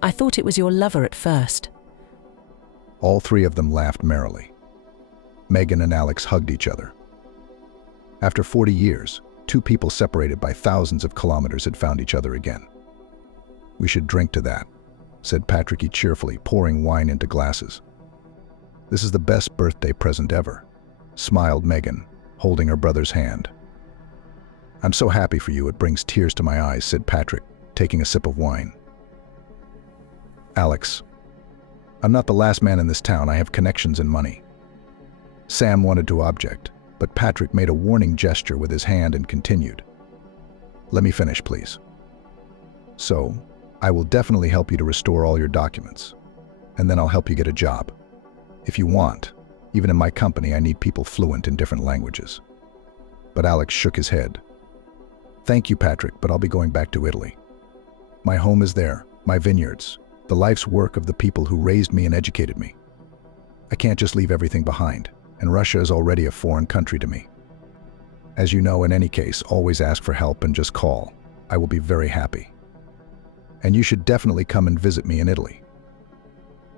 I thought it was your lover at first. All three of them laughed merrily. Megan and Alex hugged each other. After 40 years, two people separated by thousands of kilometers had found each other again. We should drink to that, said Patrick cheerfully, pouring wine into glasses. This is the best birthday present ever, smiled Megan, holding her brother's hand. I'm so happy for you, it brings tears to my eyes, said Patrick, taking a sip of wine. Alex, I'm not the last man in this town. I have connections and money. Sam wanted to object, but Patrick made a warning gesture with his hand and continued. Let me finish, please. So, I will definitely help you to restore all your documents, and then I'll help you get a job. If you want, even in my company, I need people fluent in different languages. But Alex shook his head. Thank you, Patrick, but I'll be going back to Italy. My home is there, my vineyards, the life's work of the people who raised me and educated me. I can't just leave everything behind, and Russia is already a foreign country to me. As you know, in any case, always ask for help and just call. I will be very happy. And you should definitely come and visit me in Italy.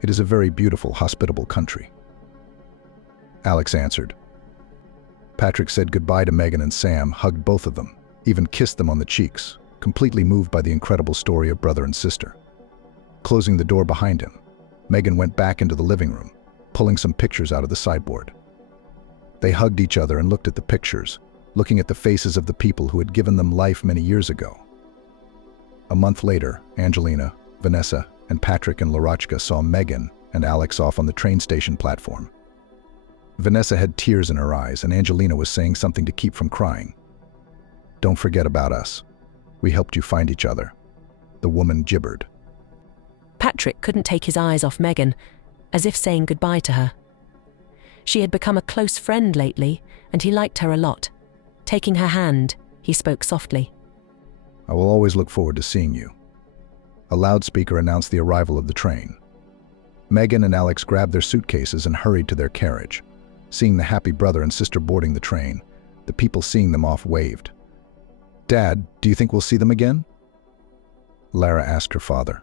It is a very beautiful, hospitable country. Alex answered. Patrick said goodbye to Megan and Sam, hugged both of them, even kissed them on the cheeks, completely moved by the incredible story of brother and sister. Closing the door behind him, Megan went back into the living room, pulling some pictures out of the sideboard. They hugged each other and looked at the pictures, looking at the faces of the people who had given them life many years ago. A month later, Angelina, Vanessa, and Patrick and Larochka saw Megan and Alex off on the train station platform. Vanessa had tears in her eyes, and Angelina was saying something to keep from crying. Don't forget about us. We helped you find each other. The woman gibbered. Patrick couldn't take his eyes off Megan, as if saying goodbye to her. She had become a close friend lately, and he liked her a lot. Taking her hand, he spoke softly. I will always look forward to seeing you. A loudspeaker announced the arrival of the train. Megan and Alex grabbed their suitcases and hurried to their carriage. Seeing the happy brother and sister boarding the train, the people seeing them off waved. Dad, do you think we'll see them again? Lara asked her father.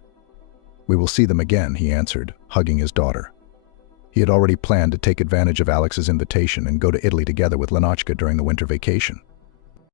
We will see them again, he answered, hugging his daughter. He had already planned to take advantage of Alex's invitation and go to Italy together with Lenotchka during the winter vacation.